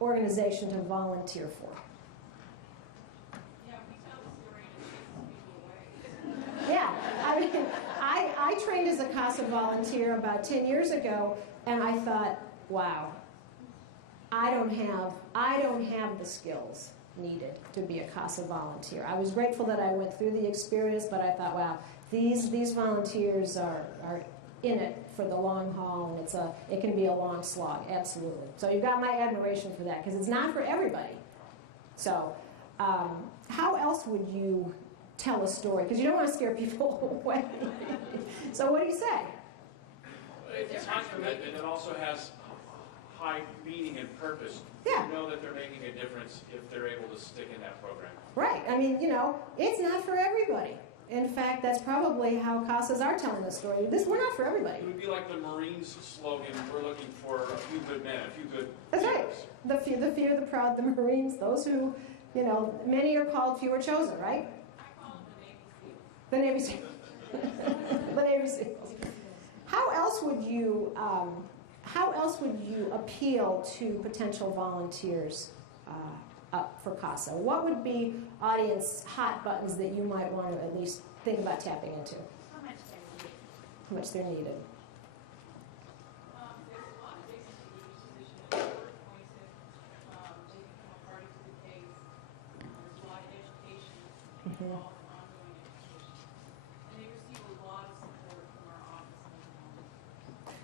organization to volunteer for. Yeah, we tell the story and it chases people away. Yeah, I mean, I trained as a CASA volunteer about 10 years ago, and I thought, wow, I don't have the skills needed to be a CASA volunteer. I was grateful that I went through the experience, but I thought, wow, these volunteers are in it for the long haul, and it can be a long slog, absolutely. So you've got my admiration for that, because it's not for everybody. So how else would you tell a story? Because you don't want to scare people away. So what do you say? It's high commitment. It also has high meaning and purpose. Yeah. You know that they're making a difference if they're able to stick in that program. Right. I mean, it's not for everybody. In fact, that's probably how CASAs are telling the story. We're not for everybody. It would be like the Marines slogan, we're looking for a few good men, a few good That's right. heroes. The few, the proud, the Marines, those who, many are called, few are chosen, right? I call them the Navy SEALs. The Navy SEALs. The Navy SEALs. How else would you appeal to potential volunteers up for CASA? What would be audience hot buttons that you might want to at least think about tapping into? How much they need. How much they're needed. There's a lot of basic positions that are appointed. They become a party to the case. There's a lot of education involved in ongoing education. And they receive a lot of support from our office.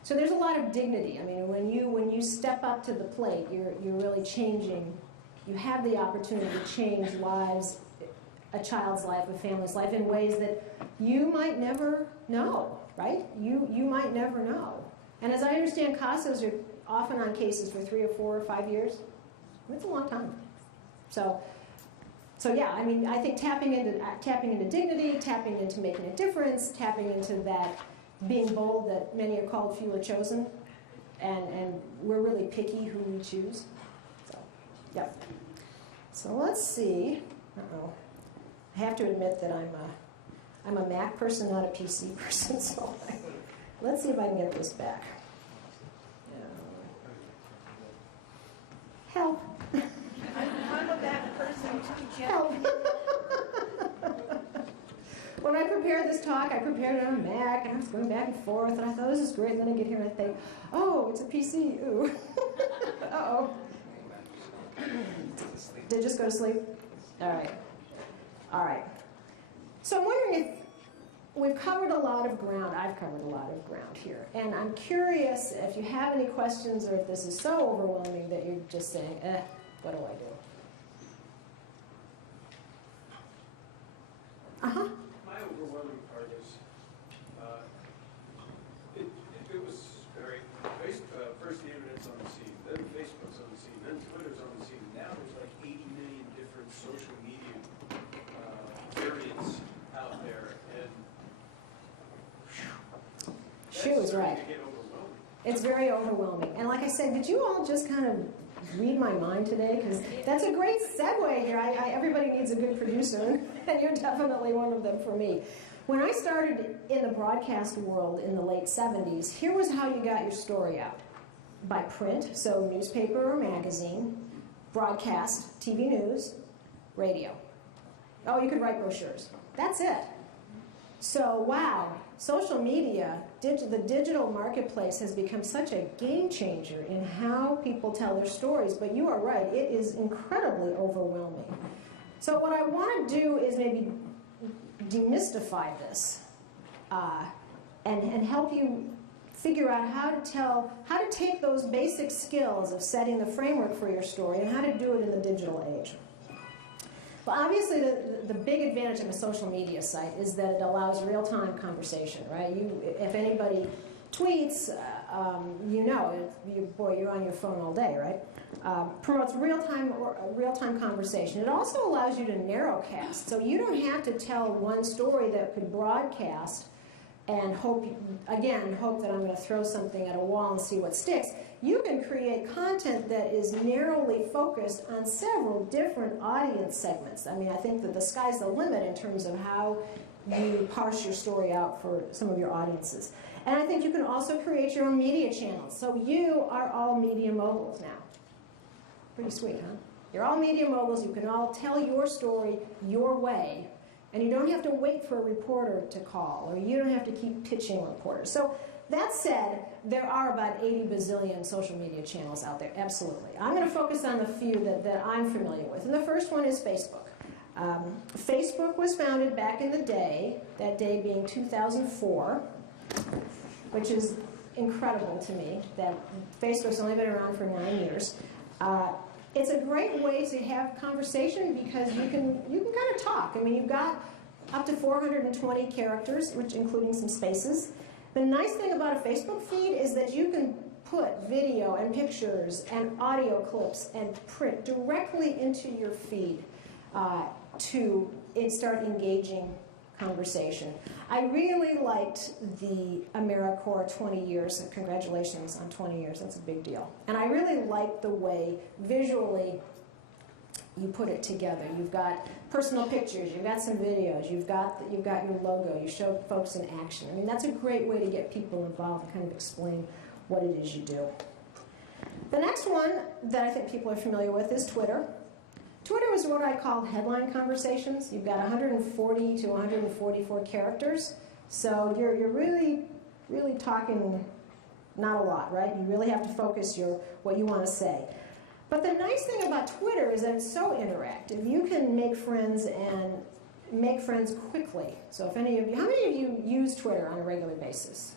So there's a lot of dignity. I mean, when you step up to the plate, you're really changing. You have the opportunity to change lives, a child's life, a family's life, in ways that you might never know, right? You might never know. And as I understand, CASAs often on cases for 3 or 4 or 5 years. It's a long time. So yeah, I mean, I think tapping into dignity, tapping into making a difference, tapping into that being bold that many are called, few are chosen, and we're really picky who we choose. So, yep. So let's see. Uh-oh. I have to admit that I'm a Mac person, not a PC person. So let's see if I can get this back. Help. I'm a Mac person too, Help. When I prepared this talk, I prepared it on a Mac, and I was going back and forth, and I thought, this is great. And then I get here and I think, oh, it's a PC. Ooh. Uh-oh. Did it just go to sleep? All right. All right. So I'm wondering if we've covered a lot of ground. I've covered a lot of ground here. And I'm curious if you have any questions or if this is so overwhelming that you're just saying, what do I do? Uh-huh. My overwhelming part is, it was very, first the internet's on the scene, then Facebook's on the scene, then Twitter's on the scene. Now there's like 80 million different social media variants out there, and Shu is right. to get overwhelming. It's very overwhelming. And like I said, did you all just kind of read my mind today? Because that's a great segue here. Everybody needs a good producer, and you're definitely one of them for me. When I started in the broadcast world in the late 70s, here was how you got your story out. By print, so newspaper or magazine, broadcast, TV news, radio. Oh, you could write brochures. That's it. So, wow, social media, the digital marketplace has become such a game changer in how people tell their stories. But you are right, it is incredibly overwhelming. So what I want to do is maybe demystify this and help you figure out how to take those basic skills of setting the framework for your story and how to do it in the digital age. Well, obviously, the big advantage of a social media site is that it allows real-time conversation, right? If anybody tweets, you know, you're on your phone all day, right? Promotes real-time conversation. It also allows you to narrowcast, so you don't have to tell one story that could broadcast and hope that I'm going to throw something at a wall and see what sticks. You can create content that is narrowly focused on several different audience segments. I mean, I think that the sky's the limit in terms of how you parse your story out for some of your audiences. And I think you can also create your own media channels. So you are all media moguls now. Pretty sweet, huh? You're all media moguls. You can all tell your story your way. And you don't have to wait for a reporter to call, or you don't have to keep pitching reporters. So that said, there are about 80 bazillion social media channels out there, absolutely. I'm going to focus on the few that I'm familiar with. And the first one is Facebook. Facebook was founded back in the day, that day being 2004, which is incredible to me, that Facebook's only been around for 9 years. It's a great way to have conversation because you can kind of talk. I mean, you've got up to 420 characters, which including some spaces. The nice thing about a Facebook feed is that you can put video and pictures and audio clips and print directly into your feed to start engaging conversation. I really liked the AmeriCorps 20 years. Congratulations on 20 years. That's a big deal. And I really liked the way visually you put it together. You've got personal pictures, you've got some videos, you've got your logo, you show folks in action. I mean, that's a great way to get people involved and kind of explain what it is you do. The next one that I think people are familiar with is Twitter. Twitter is what I call headline conversations. You've got 140 to 144 characters, so you're really, really talking not a lot, right? You really have to focus what you want to say. But the nice thing about Twitter is that it's so interactive. You can make friends and make friends quickly. So if any of you, how many of you use Twitter on a regular basis?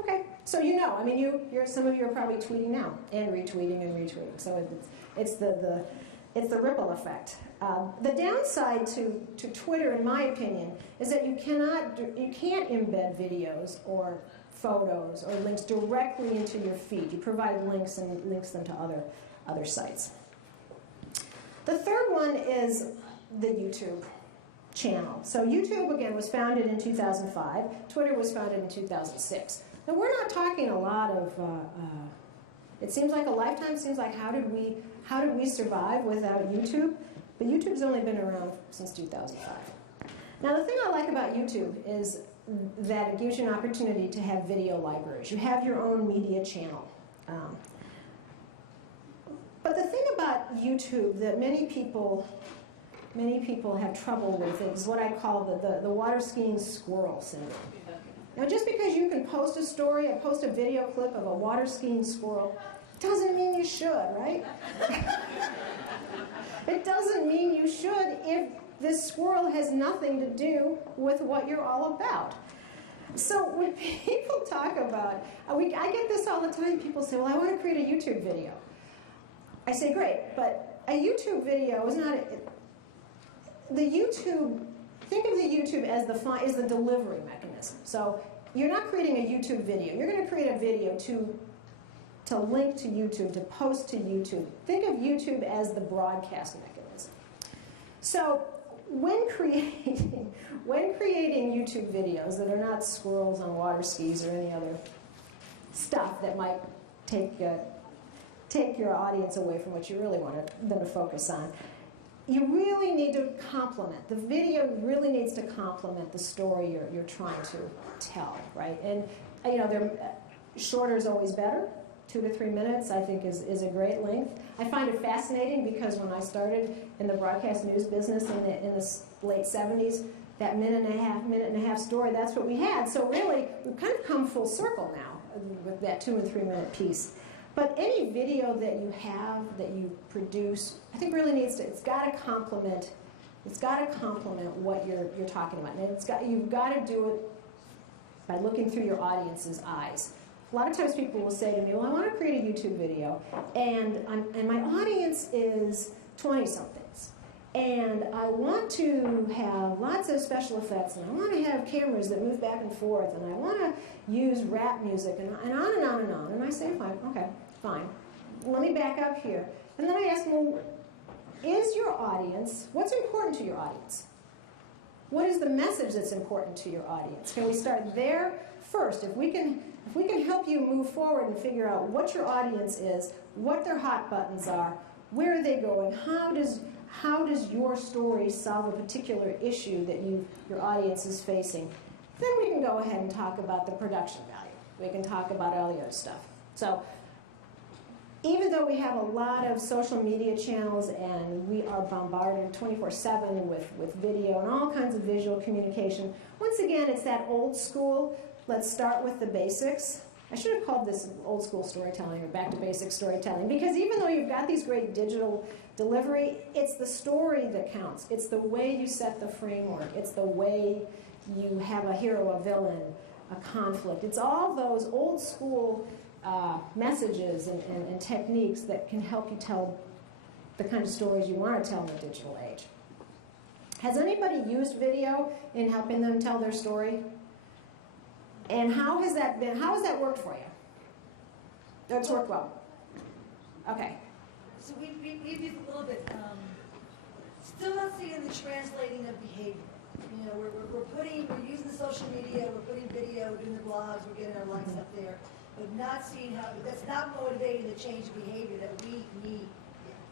Okay, so you know. I mean, some of you are probably tweeting now and retweeting and retweeting. So it's the ripple effect. The downside to Twitter, in my opinion, is that you can't embed videos or photos or links directly into your feed. You provide links and links them to other sites. The third one is the YouTube channel. So YouTube, again, was founded in 2005. Twitter was founded in 2006. Now, we're not talking a lot of, it seems like a lifetime. It seems like how did we survive without YouTube? But YouTube's only been around since 2005. Now, the thing I like about YouTube is that it gives you an opportunity to have video libraries. You have your own media channel. But the thing about YouTube that many people have trouble with is what I call the water skiing squirrel syndrome. Now, just because you can post a story or post a video clip of a water skiing squirrel doesn't mean you should, right? It doesn't mean you should if this squirrel has nothing to do with what you're all about. So when people talk about, I get this all the time, people say, well, I want to create a YouTube video. I say, great, but a YouTube video is not, think of the YouTube as the delivery mechanism. So you're not creating a YouTube video, you're going to create a video to link to YouTube, to post to YouTube. Think of YouTube as the broadcast mechanism. So when creating YouTube videos that are not squirrels on water skis or any other stuff that might take your audience away from what you really want them to focus on, you really need to complement. The video really needs to complement the story you're trying to tell, right? And shorter is always better. 2 to 3 minutes, I think, is a great length. I find it fascinating because when I started in the broadcast news business in the late 70s, that minute and a half story, that's what we had. So really, we've kind of come full circle now with that 2 and 3 minute piece. But any video that you have, that you produce, I think really it's got to complement what you're talking about. And you've got to do it by looking through your audience's eyes. A lot of times people will say to me, well, I want to create a YouTube video, and my audience is 20-somethings, and I want to have lots of special effects, and I want to have cameras that move back and forth, and I want to use rap music, and on and on and on. And I say, fine, okay, fine. Let me back up here. And then I ask them, well, is your audience, what's important to your audience? What is the message that's important to your audience? Can we start there first? If we can help you move forward and figure out what your audience is, what their hot buttons are, where are they going, how does your story solve a particular issue that your audience is facing, then we can go ahead and talk about the production value. We can talk about all the other stuff. So even though we have a lot of social media channels and we are bombarded 24/7 with video and all kinds of visual communication, once again, it's that old school, let's start with the basics. I should have called this old school storytelling or back to basic storytelling, because even though you've got these great digital delivery, it's the story that counts. It's the way you set the framework. It's the way you have a hero, a villain, a conflict. It's all those old school messages and techniques that can help you tell the kind of stories you want to tell in the digital age. Has anybody used video in helping them tell their story? And how has that worked for you? That's worked well. Okay. So we've used a little bit, still not seeing the translating of behavior. You know, we're using the social media, we're putting video, doing the blogs, we're getting our likes up there, but not seeing how, that's not motivating the change of behavior that we need.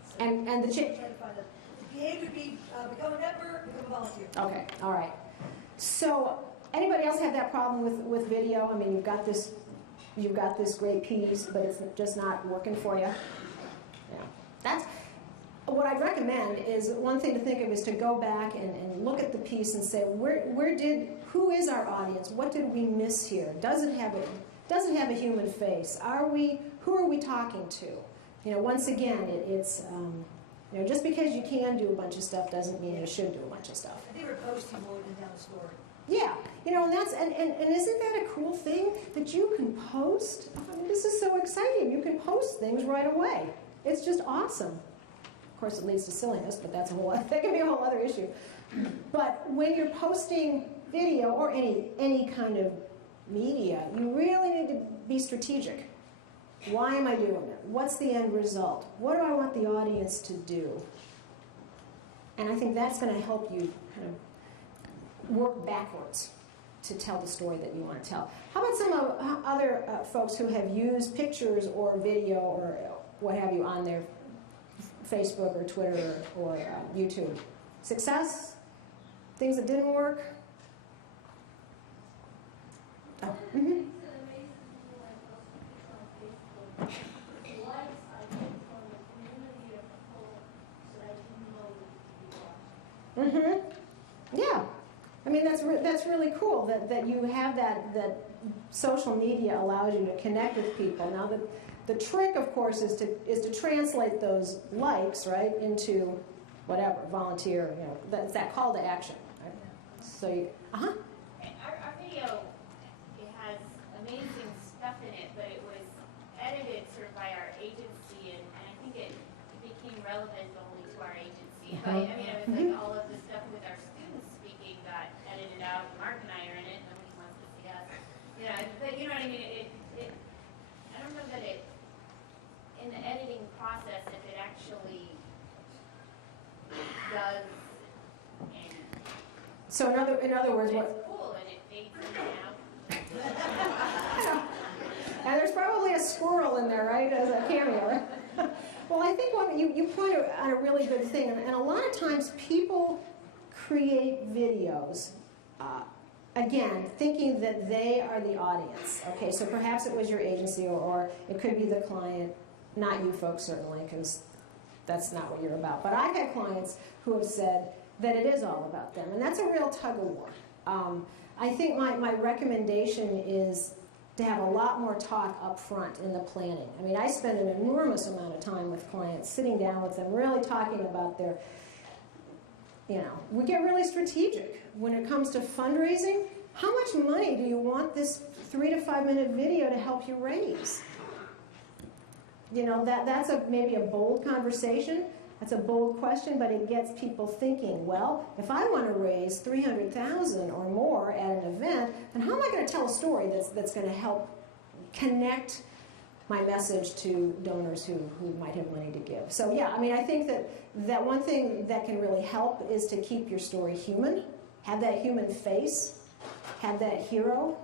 So and the change. The behavior be, become a member, become a volunteer. Okay, all right. So anybody else have that problem with video? I mean, you've got this great piece, but it's just not working for you. Yeah, that's what I'd recommend. Is one thing to think of is to go back and look at the piece and say, who is our audience? What did we miss here? Does it have a human face? Who are we talking to? You know, once again, it's you know, just because you can do a bunch of stuff doesn't mean you should do a bunch of stuff. I think we're posting more than down the story. Yeah, you know, and isn't that a cool thing that you can post? I mean, this is so exciting. You can post things right away. It's just awesome. Of course, it leads to silliness, but that can be a whole other issue. But when you're posting video or any kind of media, you really need to be strategic. Why am I doing it? What's the end result? What do I want the audience to do? And I think that's going to help you kind of work backwards to tell the story that you want to tell. How about some other folks who have used pictures or video or what have you on their Facebook or Twitter or YouTube? Success? Things that didn't work? Oh. Mm-hmm. Mm-hmm. Yeah. I mean, that's really cool that you have that social media allows you to connect with people. Now, the trick, of course, is to translate those likes, right, into whatever, volunteer, you know, that's that call to action. Right? So, Our video, it has amazing stuff in it, but it was edited sort of by our agency, and I think it became relevant only to our agency. I mean, it was like all of the stuff with our students speaking got edited out. Mark and I are in it. Nobody wants to see us. You know, but you know what I mean? I don't know that it, in the editing process, if it actually does any. So in other words, what? It's cool, and it fades in and out. And there's probably a squirrel in there, right, as a cameo. Well, I think you point out a really good thing, and a lot of times people create videos, again, thinking that they are the audience. Okay, so perhaps it was your agency, or it could be the client, not you folks certainly, because that's not what you're about. But I've had clients who have said that it is all about them, and that's a real tug of war. I think my recommendation is to have a lot more talk up front in the planning. I mean, I spend an enormous amount of time with clients, sitting down with them, really talking about their, you know, we get really strategic. When it comes to fundraising, how much money do you want this 3 to 5 minute video to help you raise? You know, that's maybe a bold conversation. That's a bold question, but it gets people thinking, well, if I want to raise $300,000 or more at an event, then how am I going to tell a story that's going to help connect my message to donors who might have money to give? So yeah, I mean, I think that one thing that can really help is to keep your story human, have that human face, have that hero,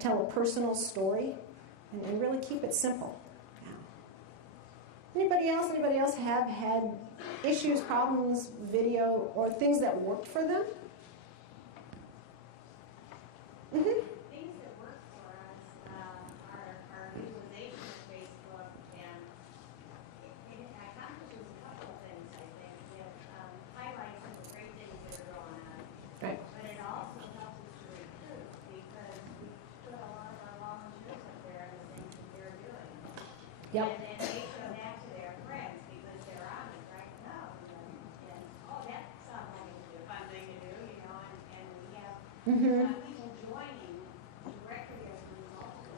tell a personal story, and really keep it simple. Anybody else have had issues, problems, video, or things that worked for them? Mm-hmm. Things that work for us are utilization of Facebook, and it accomplishes a couple of things, I think. It highlights some of the great things that are going on, Right. but it also helps us to recruit, because we put a lot of our volunteers up there and the things that they're doing. Yep. And then they show that to their friends, because they're on it right now. And oh, that sounds like it would be a fun thing to do, you know, and we have people joining directly as a result of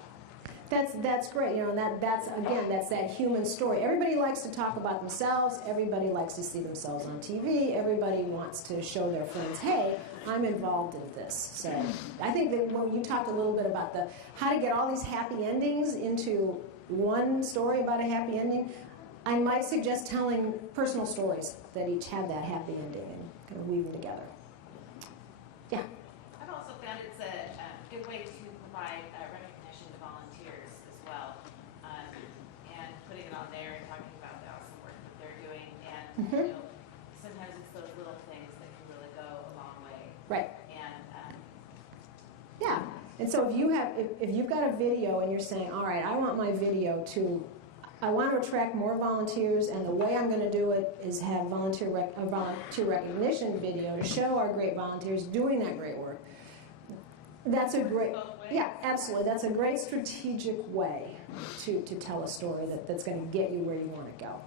that. That's great, you know, and that's that human story. Everybody likes to talk about themselves. Everybody likes to see themselves on TV. Everybody wants to show their friends, hey, I'm involved in this. So I think that when you talked a little bit about how to get all these happy endings into one story about a happy ending, I might suggest telling personal stories that each have that happy ending and kind of weave them together. Yeah. I've also found it's a good way to provide recognition to volunteers as well, and putting it on there and talking about the awesome work that they're doing. And you know, sometimes it's those little things that can really go a long way. Right. And yeah. And so if you've got a video and you're saying, all right, I want my video I want to attract more volunteers, and the way I'm going to do it is have a volunteer recognition video to show our great volunteers doing that great work. That's a great, yeah, absolutely. That's a great strategic way to tell a story that's going to get you where you want to go.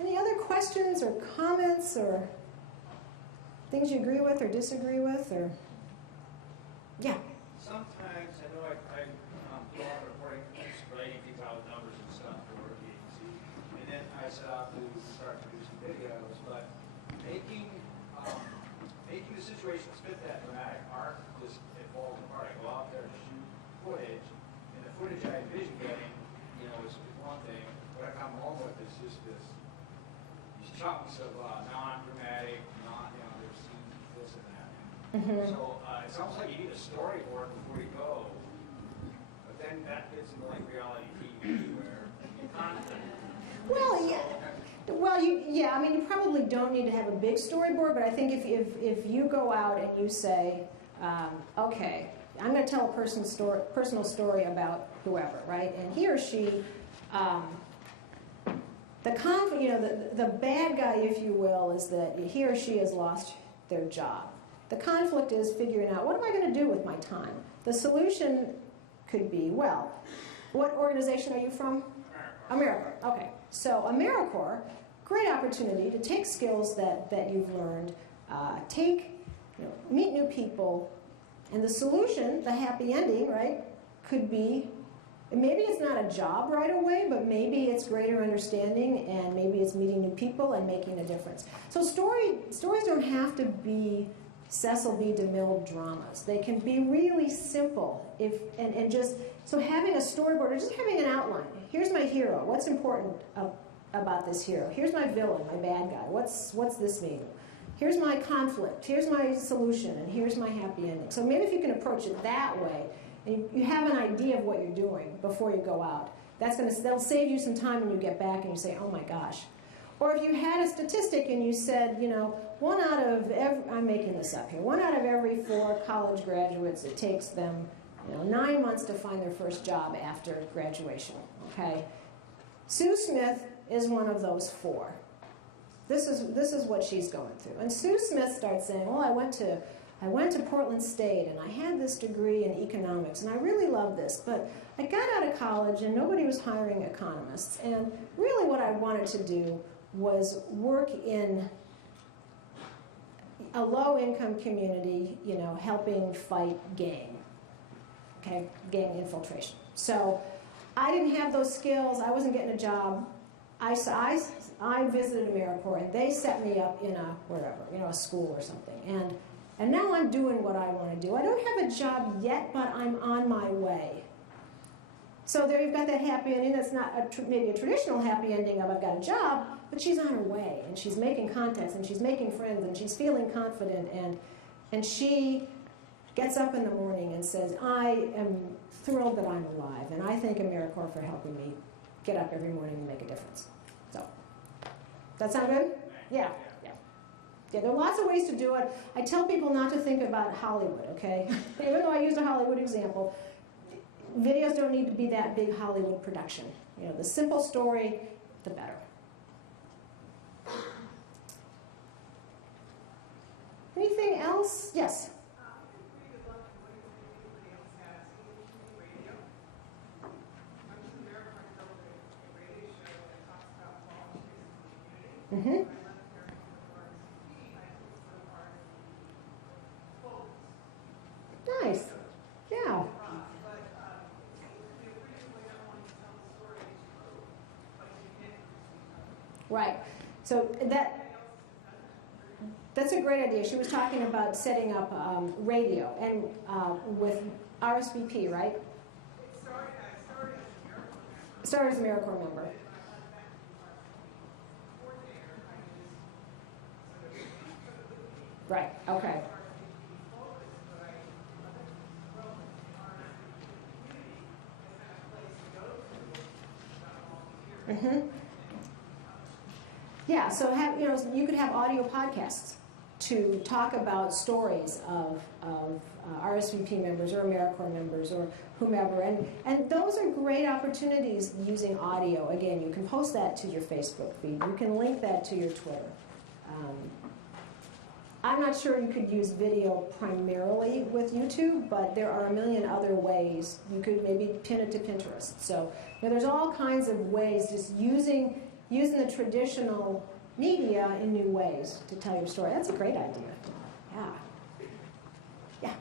Any other questions or comments or things you agree with or disagree with, or yeah? Sometimes, I know I go on reporting, writing things out, numbers and stuff for the agency, and then I set out to start producing videos, but making making the situations fit that dramatic arc, just it falls apart. I go out there to shoot footage, and the footage I envision getting, you know, is one thing. What I come home with is just these chunks of non-dramatic, there's scenes, this and that. So it sounds like you need a storyboard before you go. But then that gets into like reality TV where you content. Well, yeah. Well, I mean, you probably don't need to have a big storyboard, but I think if you go out and you say, okay, I'm going to tell a personal story about whoever, right? And he or she, the bad guy, if you will, is that he or she has lost their job. The conflict is figuring out, what am I going to do with my time? The solution could be, well, what organization are you from? AmeriCorps. Okay. So AmeriCorps, great opportunity to take skills that you've learned, meet new people, and the solution, the happy ending, right, could be, maybe it's not a job right away, but maybe it's greater understanding, and maybe it's meeting new people and making a difference. So stories don't have to be Cecil B. DeMille dramas. They can be really simple, so having a storyboard or just having an outline. Here's my hero. What's important about this hero? Here's my villain, my bad guy. What's this mean? Here's my conflict. Here's my solution, and here's my happy ending. So maybe if you can approach it that way, and you have an idea of what you're doing before you go out, that'll save you some time when you get back and you say, oh my gosh. Or if you had a statistic and you said, one out of every, I'm making this up here, 1 out of every 4 college graduates, it takes them 9 months to find their first job after graduation, okay? Sue Smith is one of those 4. This is what she's going through. And Sue Smith starts saying, well, I went to Portland State and I had this degree in economics and I really love this, but I got out of college and nobody was hiring economists. And really what I wanted to do was work in a low-income community, helping fight gang infiltration. So I didn't have those skills. I wasn't getting a job. I visited AmeriCorps, and they set me up in a school or something. And now I'm doing what I want to do. I don't have a job yet, but I'm on my way. So there you've got that happy ending. That's not maybe a traditional happy ending of I've got a job, but she's on her way, and she's making contacts, and she's making friends, and she's feeling confident, and she gets up in the morning and says, I am thrilled that I'm alive, and I thank AmeriCorps for helping me get up every morning and make a difference. So, that sound good? Yeah, there are lots of ways to do it. I tell people not to think about Hollywood, okay? Even though I used a Hollywood example, videos don't need to be that big Hollywood production. The simple story, the better. Anything else? Yes? Mm-hmm. Nice. Yeah. Right. So that's a great idea. She was talking about setting up radio and with RSVP, right? Started as an AmeriCorps member. Right, okay. Mm-hmm. Yeah, so you could have audio podcasts to talk about stories of RSVP members or AmeriCorps members or whomever, and those are great opportunities using audio. Again, you can post that to your Facebook feed. You can link that to your Twitter. I'm not sure you could use video primarily with YouTube, but there are a million other ways. You could maybe pin it to Pinterest. So there's all kinds of ways, just using the traditional media in new ways to tell your story. That's a great idea. Yeah.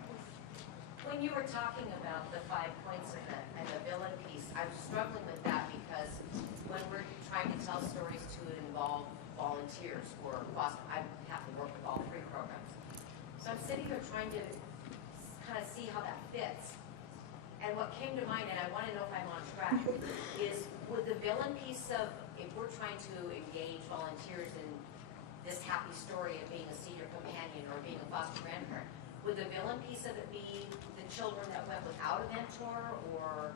When you were talking about the 5 points and the villain piece, I'm struggling with that because when we're trying to tell stories to involve volunteers or I have to work with all 3 programs. So I'm sitting here trying to kind of see how that fits. And what came to mind, and I want to know if I'm on track, is would the villain piece of, if we're trying to engage volunteers in this happy story of being a senior companion or being a foster grandparent, would the villain piece of it be the children that went without a mentor, or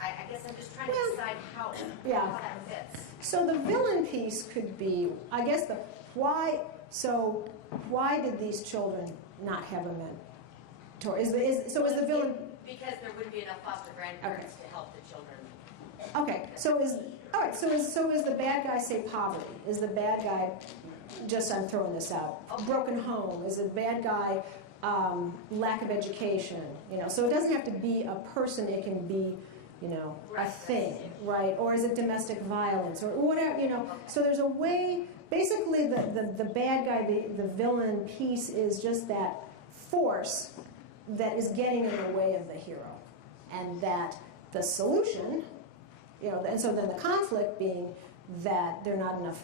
I guess I'm just trying to decide how that fits. So the villain piece could be, I guess, why did these children not have a mentor? Is the villain... Because there wouldn't be enough foster grandparents to help the children. Okay, so is the bad guy, say, poverty? Is the bad guy, just I'm throwing this out, broken home? Is the bad guy lack of education? So it doesn't have to be a person, it can be, a thing, right? Or is it domestic violence or whatever, So there's a way, basically the bad guy, the villain piece is just that force that is getting in the way of the hero. And that the solution, and so then the conflict being that there are not enough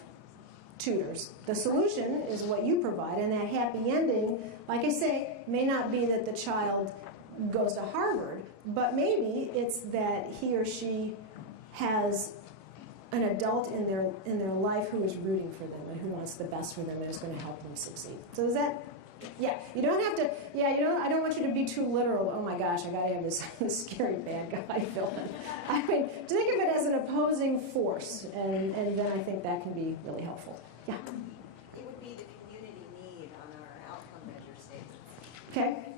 tutors. The solution is what you provide, and that happy ending, like I say, may not be that the child goes to Harvard, but maybe it's that he or she has an adult in their life who is rooting for them and who wants the best for them and is going to help them succeed. So is that... Yeah, you don't have to, I don't want you to be too literal. Oh my gosh, I gotta have this scary bad guy villain. I mean, think of it as an opposing force, and then I think that can be really helpful. Yeah? It would be the community need on our outcome measure statements. Okay.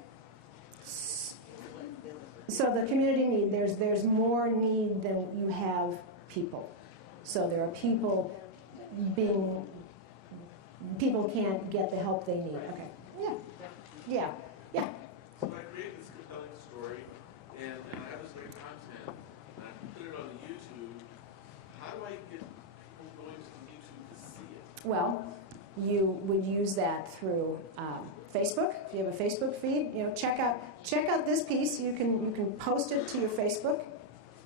So the community need, there's more need than you have people. So there are people can't get the help they need. Okay. Yeah. So I create this compelling story, and I have this great content, and I put it on YouTube. How do I get people going to YouTube to see it? Well, you would use that through Facebook. If you have a Facebook feed, check out this piece. You can post it to your Facebook.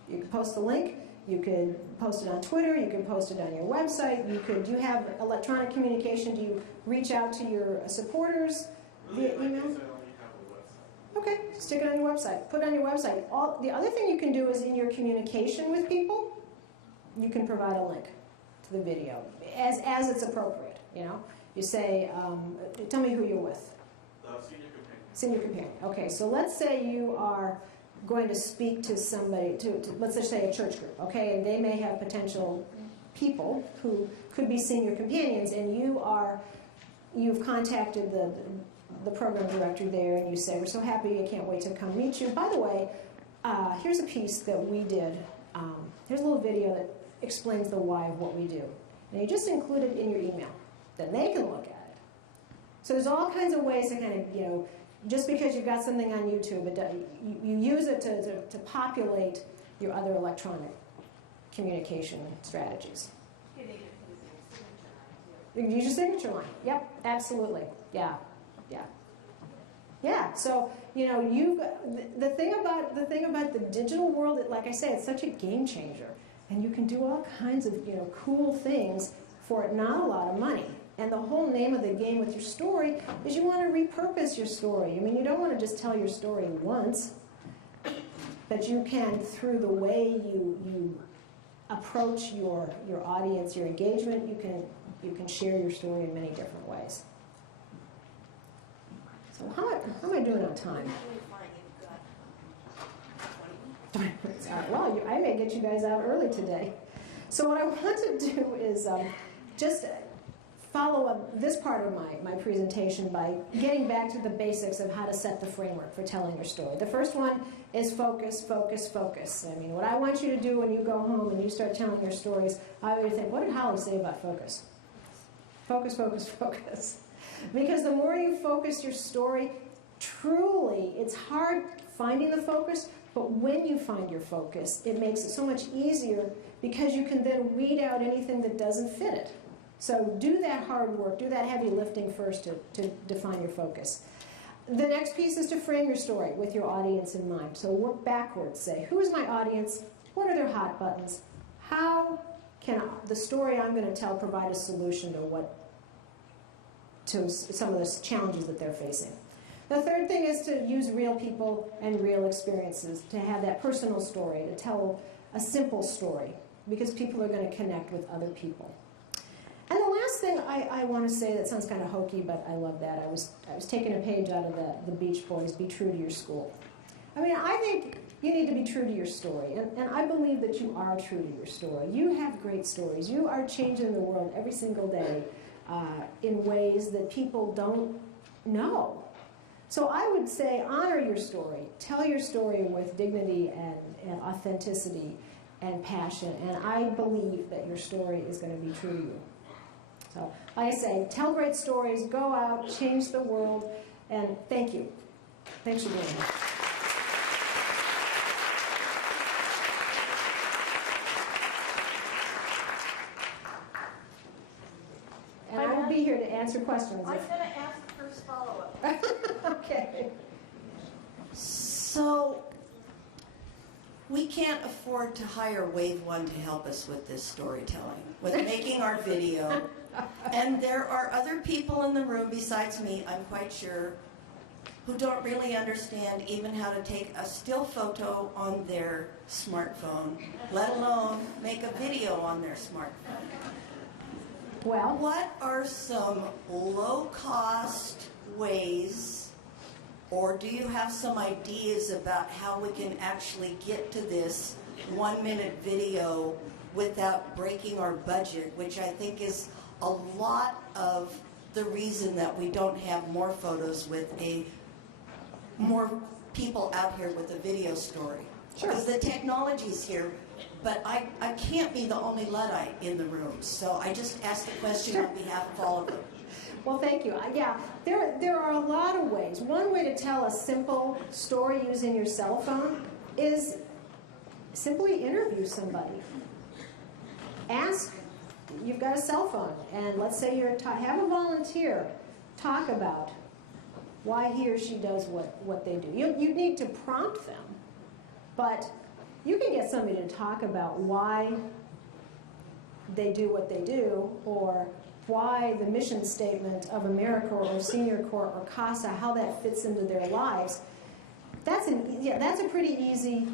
You can post the link. You could post it on Twitter. You can post it on your website. You have electronic communication. Do you reach out to your supporters via email? I only have a website. Okay, stick it on your website. Put it on your website. The other thing you can do is in your communication with people, you can provide a link to the video as it's appropriate. You say, tell me who you're with. Senior companion. Senior companion. Okay, so let's say you are going to speak to somebody, let's just say a church group, okay, and they may have potential people who could be senior companions, and you've contacted the program director there, and you say, we're so happy, I can't wait to come meet you. By the way, here's a piece that we did. Here's a little video that explains the why of what we do. And you just include it in your email. Then they can look at it. So there's all kinds of ways to kind of, just because you've got something on YouTube, you use it to populate your other electronic communication strategies. You can use your signature line. Yep, absolutely. Yeah. So you've got, the thing about the digital world, like I say, it's such a game changer, and you can do all kinds of cool things for not a lot of money. And the whole name of the game with your story is you want to repurpose your story. I mean, you don't want to just tell your story once, but you can, through the way you approach your audience, your engagement, you can share your story in many different ways. So how am I doing on time? 20 minutes. All right. Well, I may get you guys out early today. So what I want to do is just follow up this part of my presentation by getting back to the basics of how to set the framework for telling your story. The first one is focus, focus, focus. I mean, what I want you to do when you go home and you start telling your stories, I want you to think, what did Holly say about focus? Focus, focus, focus. Because the more you focus your story, truly, it's hard finding the focus, but when you find your focus, it makes it so much easier because you can then weed out anything that doesn't fit it. So do that hard work, do that heavy lifting first to define your focus. The next piece is to frame your story with your audience in mind. So work backwards. Say, who is my audience? What are their hot buttons? How can the story I'm going to tell provide a solution to some of the challenges that they're facing. The third thing is to use real people and real experiences, to have that personal story, to tell a simple story, because people are going to connect with other people. And the last thing I want to say that sounds kind of hokey, but I love that. I was taking a page out of the Beach Boys, be true to your school. I mean, I think you need to be true to your story, and I believe that you are true to your story. You have great stories. You are changing the world every single day in ways that people don't know. So I would say honor your story. Tell your story with dignity and authenticity and passion, and I believe that your story is going to be true to you. So, like I say, tell great stories, go out, change the world, and thank you. Thanks for being here. And I will be here to answer questions. I'm going to ask the first follow-up. Okay. So, we can't afford to hire Wave One to help us with this storytelling, with making our video. And there are other people in the room besides me, I'm quite sure, who don't really understand even how to take a still photo on their smartphone, let alone make a video on their smartphone. Well, what are some low-cost ways, or do you have some ideas about how we can actually get to this 1-minute video without breaking our budget, which I think is a lot of the reason that we don't have more photos with more people out here with a video story. Sure. Because the technology's here, but I can't be the only Luddite in the room. So I just asked the question on behalf of all of them. Well, thank you. Yeah, there are a lot of ways. One way to tell a simple story using your cell phone is simply interview somebody. Ask, you've got a cell phone, and let's say have a volunteer talk about why he or she does what they do. You need to prompt them, but you can get somebody to talk about why they do what they do, or why the mission statement of AmeriCorps or Senior Corps or CASA, how that fits into their lives. That's a pretty easy,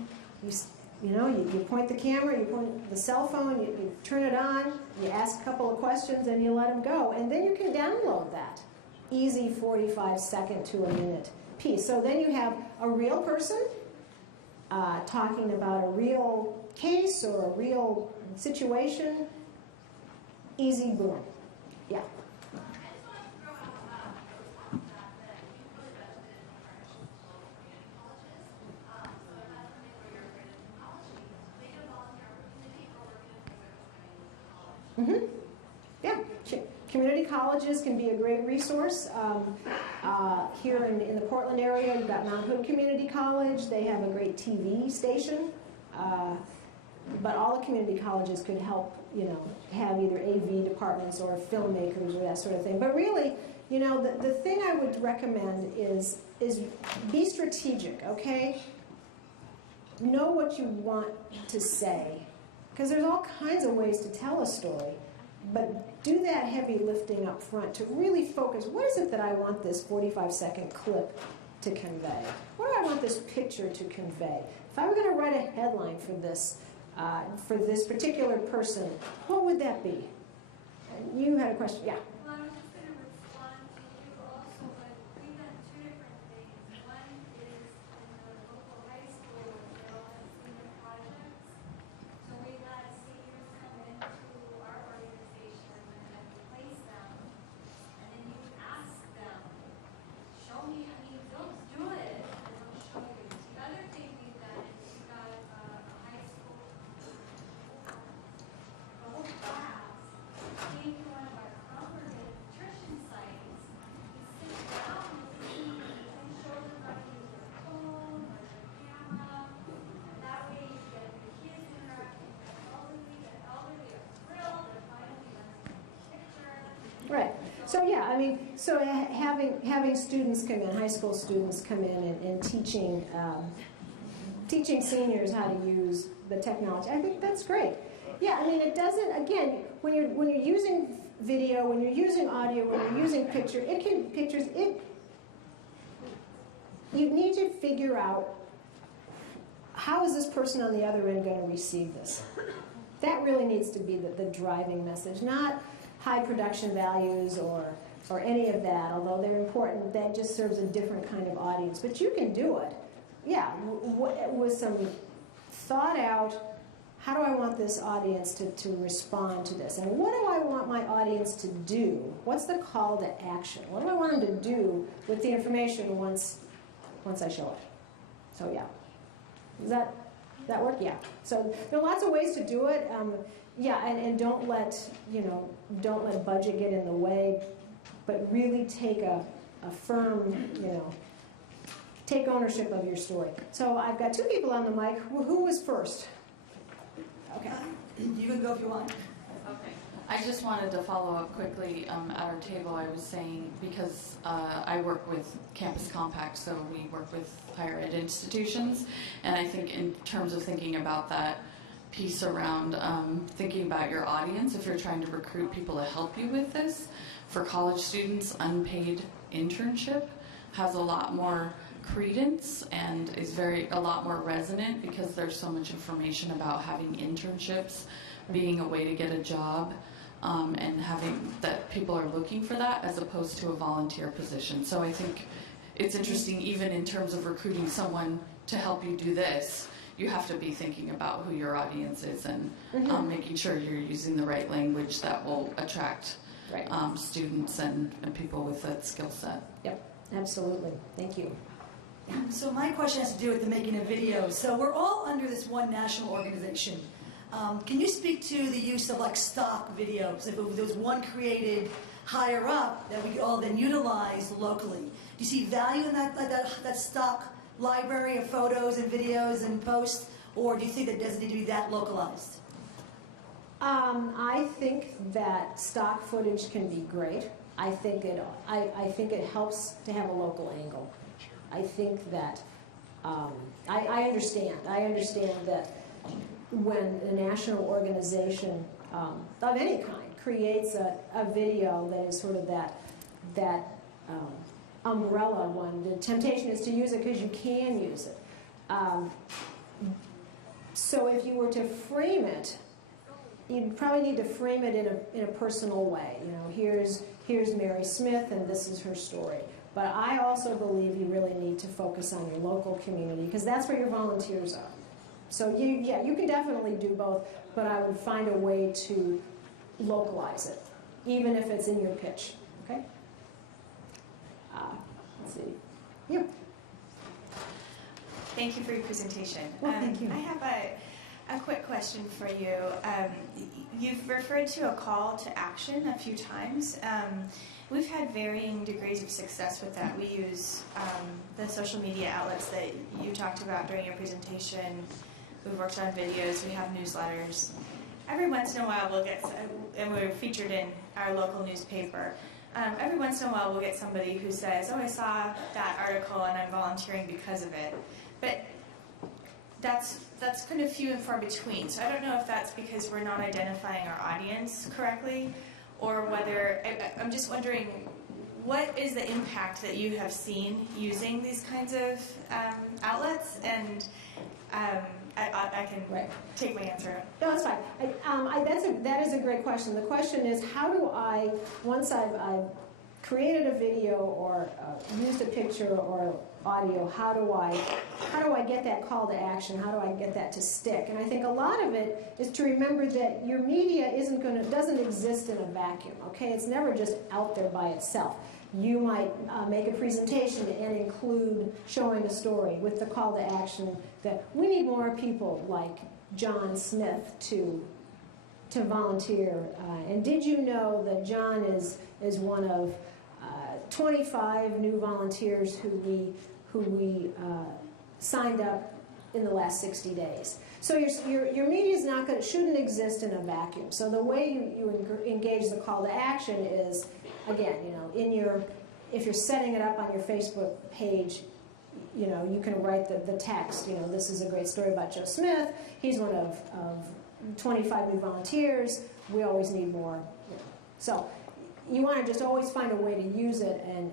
you point the camera, you point the cell phone, you turn it on, you ask a couple of questions, and you let them go. And then you can download that easy 45-second to a minute piece. So then you have a real person talking about a real case or a real situation. Easy, boom. Yeah. Mm-hmm. Yeah, community colleges can be a great resource. Here in the Portland area, you've got Mount Hood Community College. They have a great TV station. But all the community colleges could help, have either AV departments or filmmakers or that sort of thing. But really, the thing I would recommend is be strategic, okay? Know what you want to say. Because there's all kinds of ways to tell a story, but do that heavy lifting up front to really focus. What is it that I want this 45-second clip to convey? What do I want this picture to convey? If I were going to write a headline for this particular person, what would that be? You had a question, yeah. Well, I was just going to respond to you also, but we've done two different things. One is in the local high school, they all have senior projects. So we let seniors come into our organization and we place them, and then you ask them, show me how you don't do it, and they'll show you. The other thing we've done is we've got a high school, the whole class came to one of our comforted nutrition sites. You sit down with them and show them how to use their phone or their camera. And that way you get the kids interacting with the elderly are thrilled, they're finally learning pictures. Right. So yeah, so having students come in, high school students come in and teaching seniors how to use the technology, I think that's great. Yeah, I mean, it doesn't, again, when you're using video, when you're using audio, when you're using pictures, you need to figure out how is this person on the other end going to receive this. That really needs to be the driving message, not high production values or any of that, although they're important. That just serves a different kind of audience. But you can do it, yeah, with some thought out, how do I want this audience to respond to this? And what do I want my audience to do? What's the call to action? What do I want them to do with the information once I show it? So yeah. Does that work? Yeah. So there are lots of ways to do it. Yeah, and don't let budget get in the way, but really take a firm, take ownership of your story. So I've got two people on the mic. Who was first? Okay. You can go if you want. Okay. I just wanted to follow up quickly at our table. I was saying, because I work with Campus Compact, so we work with higher ed institutions, and I think in terms of thinking about that piece around thinking about your audience, if you're trying to recruit people to help you with this, for college students, unpaid internship has a lot more credence and is a lot more resonant, because there's so much information about having internships being a way to get a job, and having that people are looking for that as opposed to a volunteer position. So I think it's interesting, even in terms of recruiting someone to help you do this, you have to be thinking about who your audience is and making sure you're using the right language that will attract students and people with that skill set. Yep, absolutely. Thank you. So my question has to do with the making of videos. So we're all under this one national organization. Can you speak to the use of like stock videos? If there was one created higher up that we could all then utilize locally, do you see value in that stock library of photos and videos and posts, or do you think that it doesn't need to be that localized? I think that stock footage can be great. I think it helps to have a local angle. I think that I understand that when a national organization of any kind creates a video that is sort of that umbrella one, the temptation is to use it because you can use it. So if you were to frame it, you'd probably need to frame it in a personal way. Here's Mary Smith and this is her story. But I also believe you really need to focus on your local community, because that's where your volunteers are. So you can definitely do both, but I would find a way to localize it, even if it's in your pitch. Okay? Let's see. You. Thank you for your presentation. Well, thank you. I have a quick question for you. You've referred to a call to action a few times. We've had varying degrees of success with that. We use the social media outlets that you talked about during your presentation. We've worked on videos, we have newsletters. Every once in a while we'll get, and we're featured in our local newspaper, every once in a while we'll get somebody who says, oh, I saw that article and I'm volunteering because of it. But that's kind of few and far between. So I don't know if that's because we're not identifying our audience correctly, or whether, I'm just wondering, what is the impact that you have seen using these kinds of outlets? And I can take my answer. No, that's fine. That is a great question. The question is, how do I, once I've created a video or used a picture or audio, how do I get that call to action? How do I get that to stick? And I think a lot of it is to remember that your media doesn't exist in a vacuum. Okay, it's never just out there by itself. You might make a presentation and include showing a story with the call to action that we need more people like John Smith to volunteer. And did you know that John is one of 25 new volunteers who we signed up in the last 60 days. So your media shouldn't exist in a vacuum. So the way you engage the call to action is, again, if you're setting it up on your Facebook page, you can write the text. This is a great story about Joe Smith. He's one of 25 new volunteers, we always need more. You know. So you want to just always find a way to use it and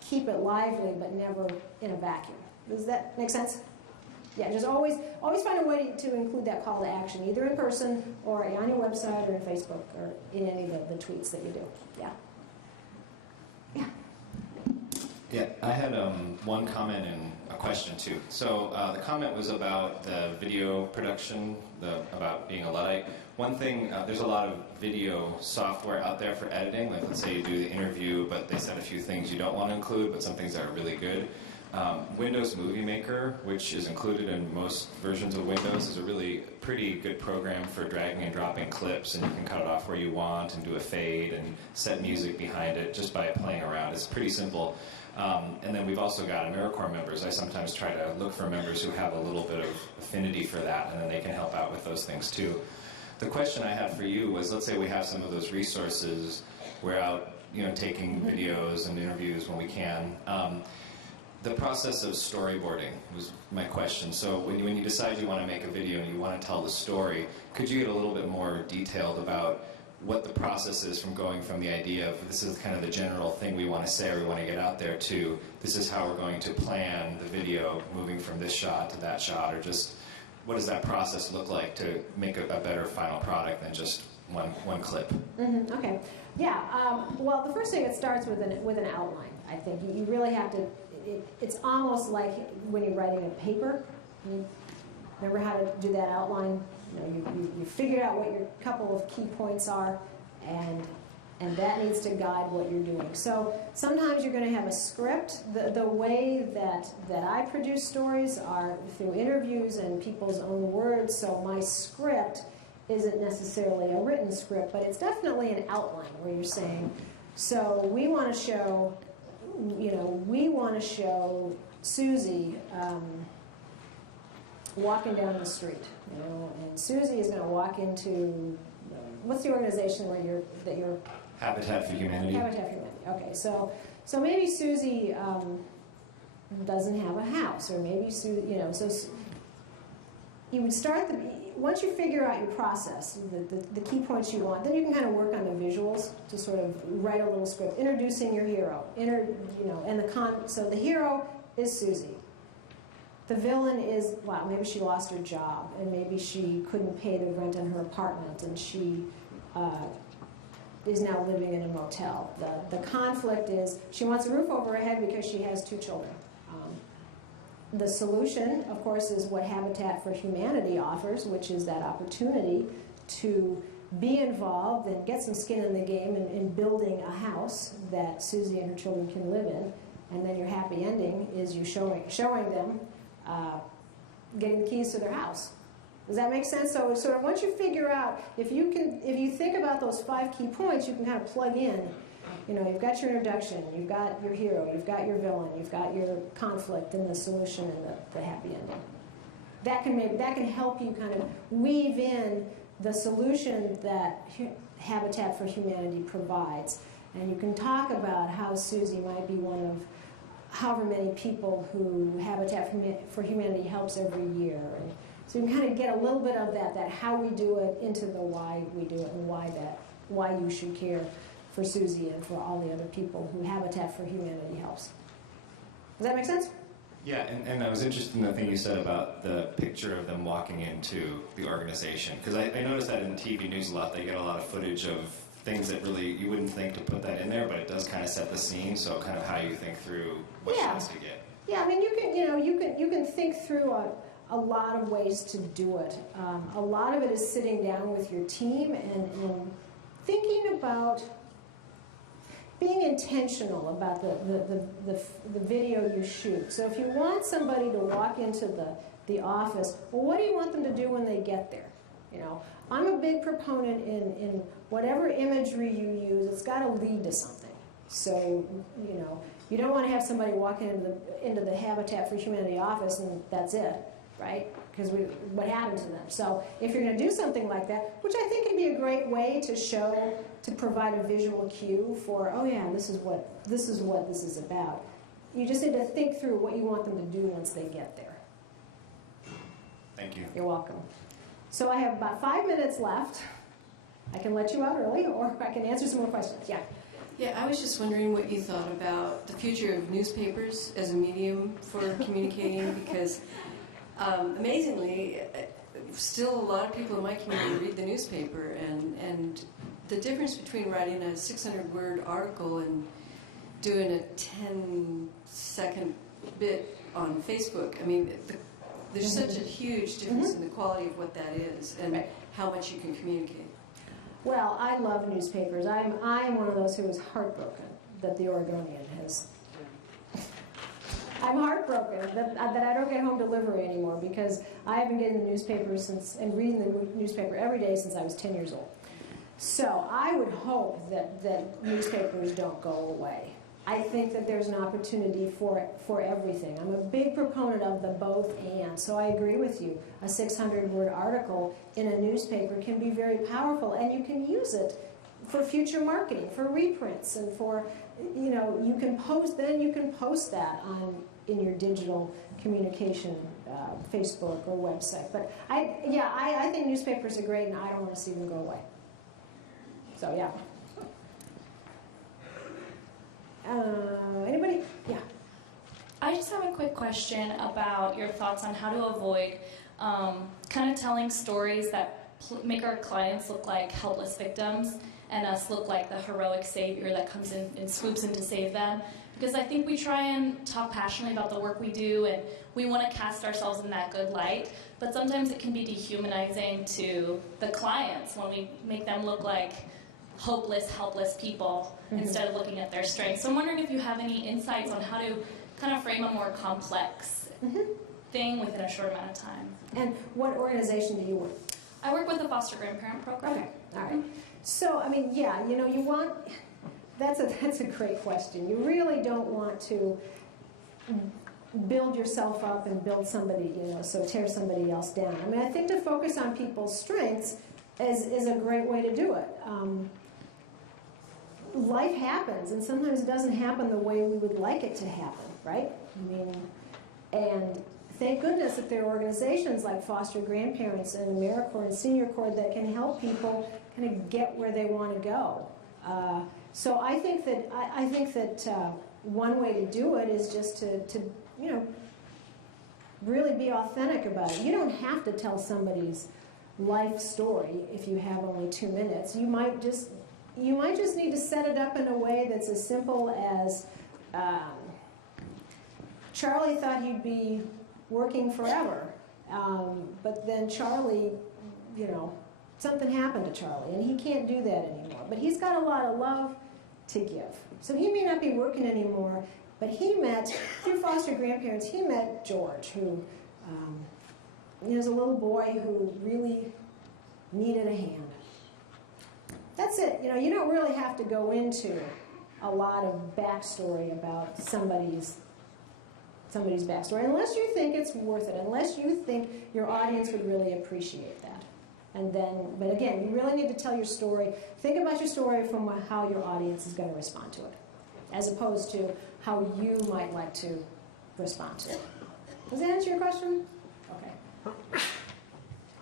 keep it lively, but never in a vacuum. Does that make sense? Yeah, just always find a way to include that call to action, either in person or on your website or in Facebook or in any of the tweets that you do. Yeah. Yeah. Yeah, I had one comment and a question too. So the comment was about the video production, about being a Luddite. One thing, there's a lot of video software out there for editing. Like let's say you do the interview, but they said a few things you don't want to include, but some things that are really good. Windows Movie Maker, which is included in most versions of Windows, is a really pretty good program for dragging and dropping clips, and you can cut it off where you want and do a fade and set music behind it just by playing around. It's pretty simple. And then we've also got AmeriCorps members. I sometimes try to look for members who have a little bit of affinity for that, and then they can help out with those things too. The question I had for you was, let's say we have some of those resources. We're out, taking videos and interviews when we can. The process of storyboarding was my question. So when you decide you want to make a video and you want to tell the story, could you get a little bit more detailed about what the process is from going from the idea of this is kind of the general thing we want to say or we want to get out there to this is how we're going to plan the video moving from this shot to that shot, or just what does that process look like to make a better final product than just one clip? Mm-hmm. Okay. Yeah. Well, the first thing, it starts with an outline. I think you really have to. It's almost like when you're writing a paper. You remember how to do that outline? You figure out what your couple of key points are, and that needs to guide what you're doing. So sometimes you're going to have a script. The way that I produce stories are through interviews and people's own words. So my script isn't necessarily a written script, but it's definitely an outline where you're saying, so we want to show. We want to show Susie walking down the street, and Susie is going to walk into, what's the organization where you're Habitat for Humanity. Habitat for Humanity. Okay, so maybe Susie doesn't have a house, or maybe Susie, so you would start once you figure out your process, the key points you want, then you can kind of work on the visuals to sort of write a little script, introducing your hero, so the hero is Susie. The villain is, wow, maybe she lost her job, and maybe she couldn't pay the rent in her apartment, and she is now living in a motel. The conflict is she wants a roof over her head because she has 2 children. The solution, of course, is what Habitat for Humanity offers, which is that opportunity to be involved and get some skin in the game in building a house that Susie and her children can live in. And then your happy ending is you showing them getting the keys to their house. Does that make sense? So sort of once you figure out, if you think about those 5 key points, you can kind of plug in. You've got your introduction, you've got your hero, you've got your villain, you've got your conflict and the solution and the happy ending. That can help you kind of weave in the solution that Habitat for Humanity provides. And you can talk about how Susie might be one of however many people who Habitat for Humanity helps every year. And so you can kind of get a little bit of that how we do it into the why we do it and why you should care for Susie and for all the other people who Habitat for Humanity helps. Does that make sense? Yeah, and I was interested in the thing you said about the picture of them walking into the organization. Because I noticed that in TV news a lot, they get a lot of footage of things that really, you wouldn't think to put that in there, but it does kind of set the scene, so kind of how you think through what shots to get. Yeah, I mean, you can think through a lot of ways to do it. A lot of it is sitting down with your team and thinking about being intentional about the video you shoot. So if you want somebody to walk into the office, well, what do you want them to do when they get there? I'm a big proponent in whatever imagery you use, it's got to lead to something. So, you don't want to have somebody walk into the Habitat for Humanity office and that's it, right? Because what happened to them? So if you're going to do something like that, which I think can be a great way to provide a visual cue for, oh yeah, this is what this is about. You just need to think through what you want them to do once they get there. Thank you. You're welcome. So I have about 5 minutes left. I can let you out early, or I can answer some more questions. Yeah. Yeah, I was just wondering what you thought about the future of newspapers as a medium for communicating, because amazingly, still a lot of people in my community read the newspaper, and the difference between writing a 600-word article and doing a 10-second bit on Facebook, I mean, there's such a huge difference in the quality of what that is and how much you can communicate. Well, I love newspapers. I'm one of those who is heartbroken that the Oregonian has. I'm heartbroken that I don't get home delivery anymore, because I have been getting the newspaper and reading the newspaper every day since I was 10 years old. So I would hope that newspapers don't go away. I think that there's an opportunity for everything. I'm a big proponent of the both and. So I agree with you. A 600-word article in a newspaper can be very powerful, and you can use it for future marketing, for reprints, and for, you can post that in your digital communication, Facebook or website. But I think newspapers are great, and I don't want to see them go away. So yeah. Anybody? Yeah. I just have a quick question about your thoughts on how to avoid kind of telling stories that make our clients look like helpless victims and us look like the heroic savior that comes in and swoops in to save them. Because I think we try and talk passionately about the work we do, and we want to cast ourselves in that good light, but sometimes it can be dehumanizing to the clients when we make them look like hopeless, helpless people instead of looking at their strengths. So I'm wondering if you have any insights on how to kind of frame a more complex thing within a short amount of time. And what organization do you work with? I work with a foster grandparent program. Okay, all right. So, I mean, yeah, you want, that's a great question. You really don't want to build yourself up and build somebody, so tear somebody else down. I mean, I think to focus on people's strengths is a great way to do it. Life happens, and sometimes it doesn't happen the way we would like it to happen, right? I mean, and thank goodness that there are organizations like Foster Grandparents and AmeriCorps and Senior Corps that can help people kind of get where they want to go. So I think that one way to do it is just to really be authentic about it. You don't have to tell somebody's life story if you have only 2 minutes. You might just need to set it up in a way that's as simple as Charlie thought he'd be working forever, but then Charlie, something happened to Charlie, and he can't do that anymore. But he's got a lot of love to give. So he may not be working anymore, but he met, through foster grandparents, he met George, who was a little boy who really needed a hand. That's it. You don't really have to go into a lot of backstory about somebody's backstory, unless you think it's worth it, unless you think your audience would really appreciate that. But again, you really need to tell your story. Think about your story from how your audience is going to respond to it, as opposed to how you might like to respond to it. Does that answer your question? Okay.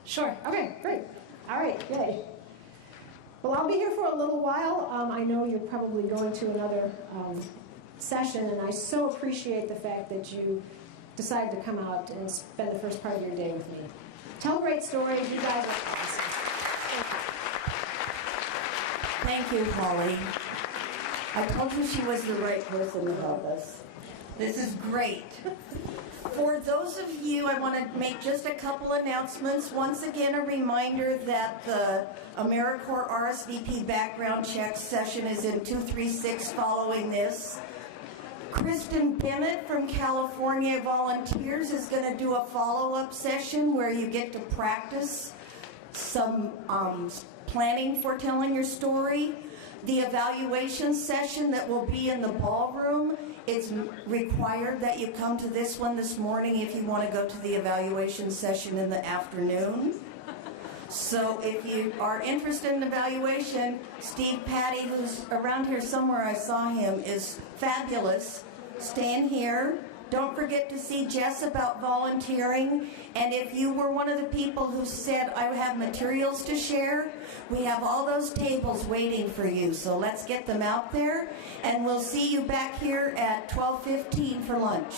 Sure. Okay, great. All right, yay. Well, I'll be here for a little while. I know you're probably going to another session, and I so appreciate the fact that you decided to come out and spend the first part of your day with me. Tell great stories. You guys are awesome. Thank you, Holly. I told you she was the right person to help us. This is great. For those of you, I want to make just a couple announcements. Once again, a reminder that the AmeriCorps RSVP background check session is in 236 following this. Kristen Bennett from California Volunteers is going to do a follow-up session where you get to practice some planning for telling your story. The evaluation session that will be in the ballroom, it's required that you come to this one this morning if you want to go to the evaluation session in the afternoon. So if you are interested in evaluation, Steve Patty, who's around here somewhere, I saw him, is fabulous. Stand here. Don't forget to see Jess about volunteering. And if you were one of the people who said, I have materials to share, we have all those tables waiting for you. So let's get them out there. And we'll see you back here at 12:15 for lunch.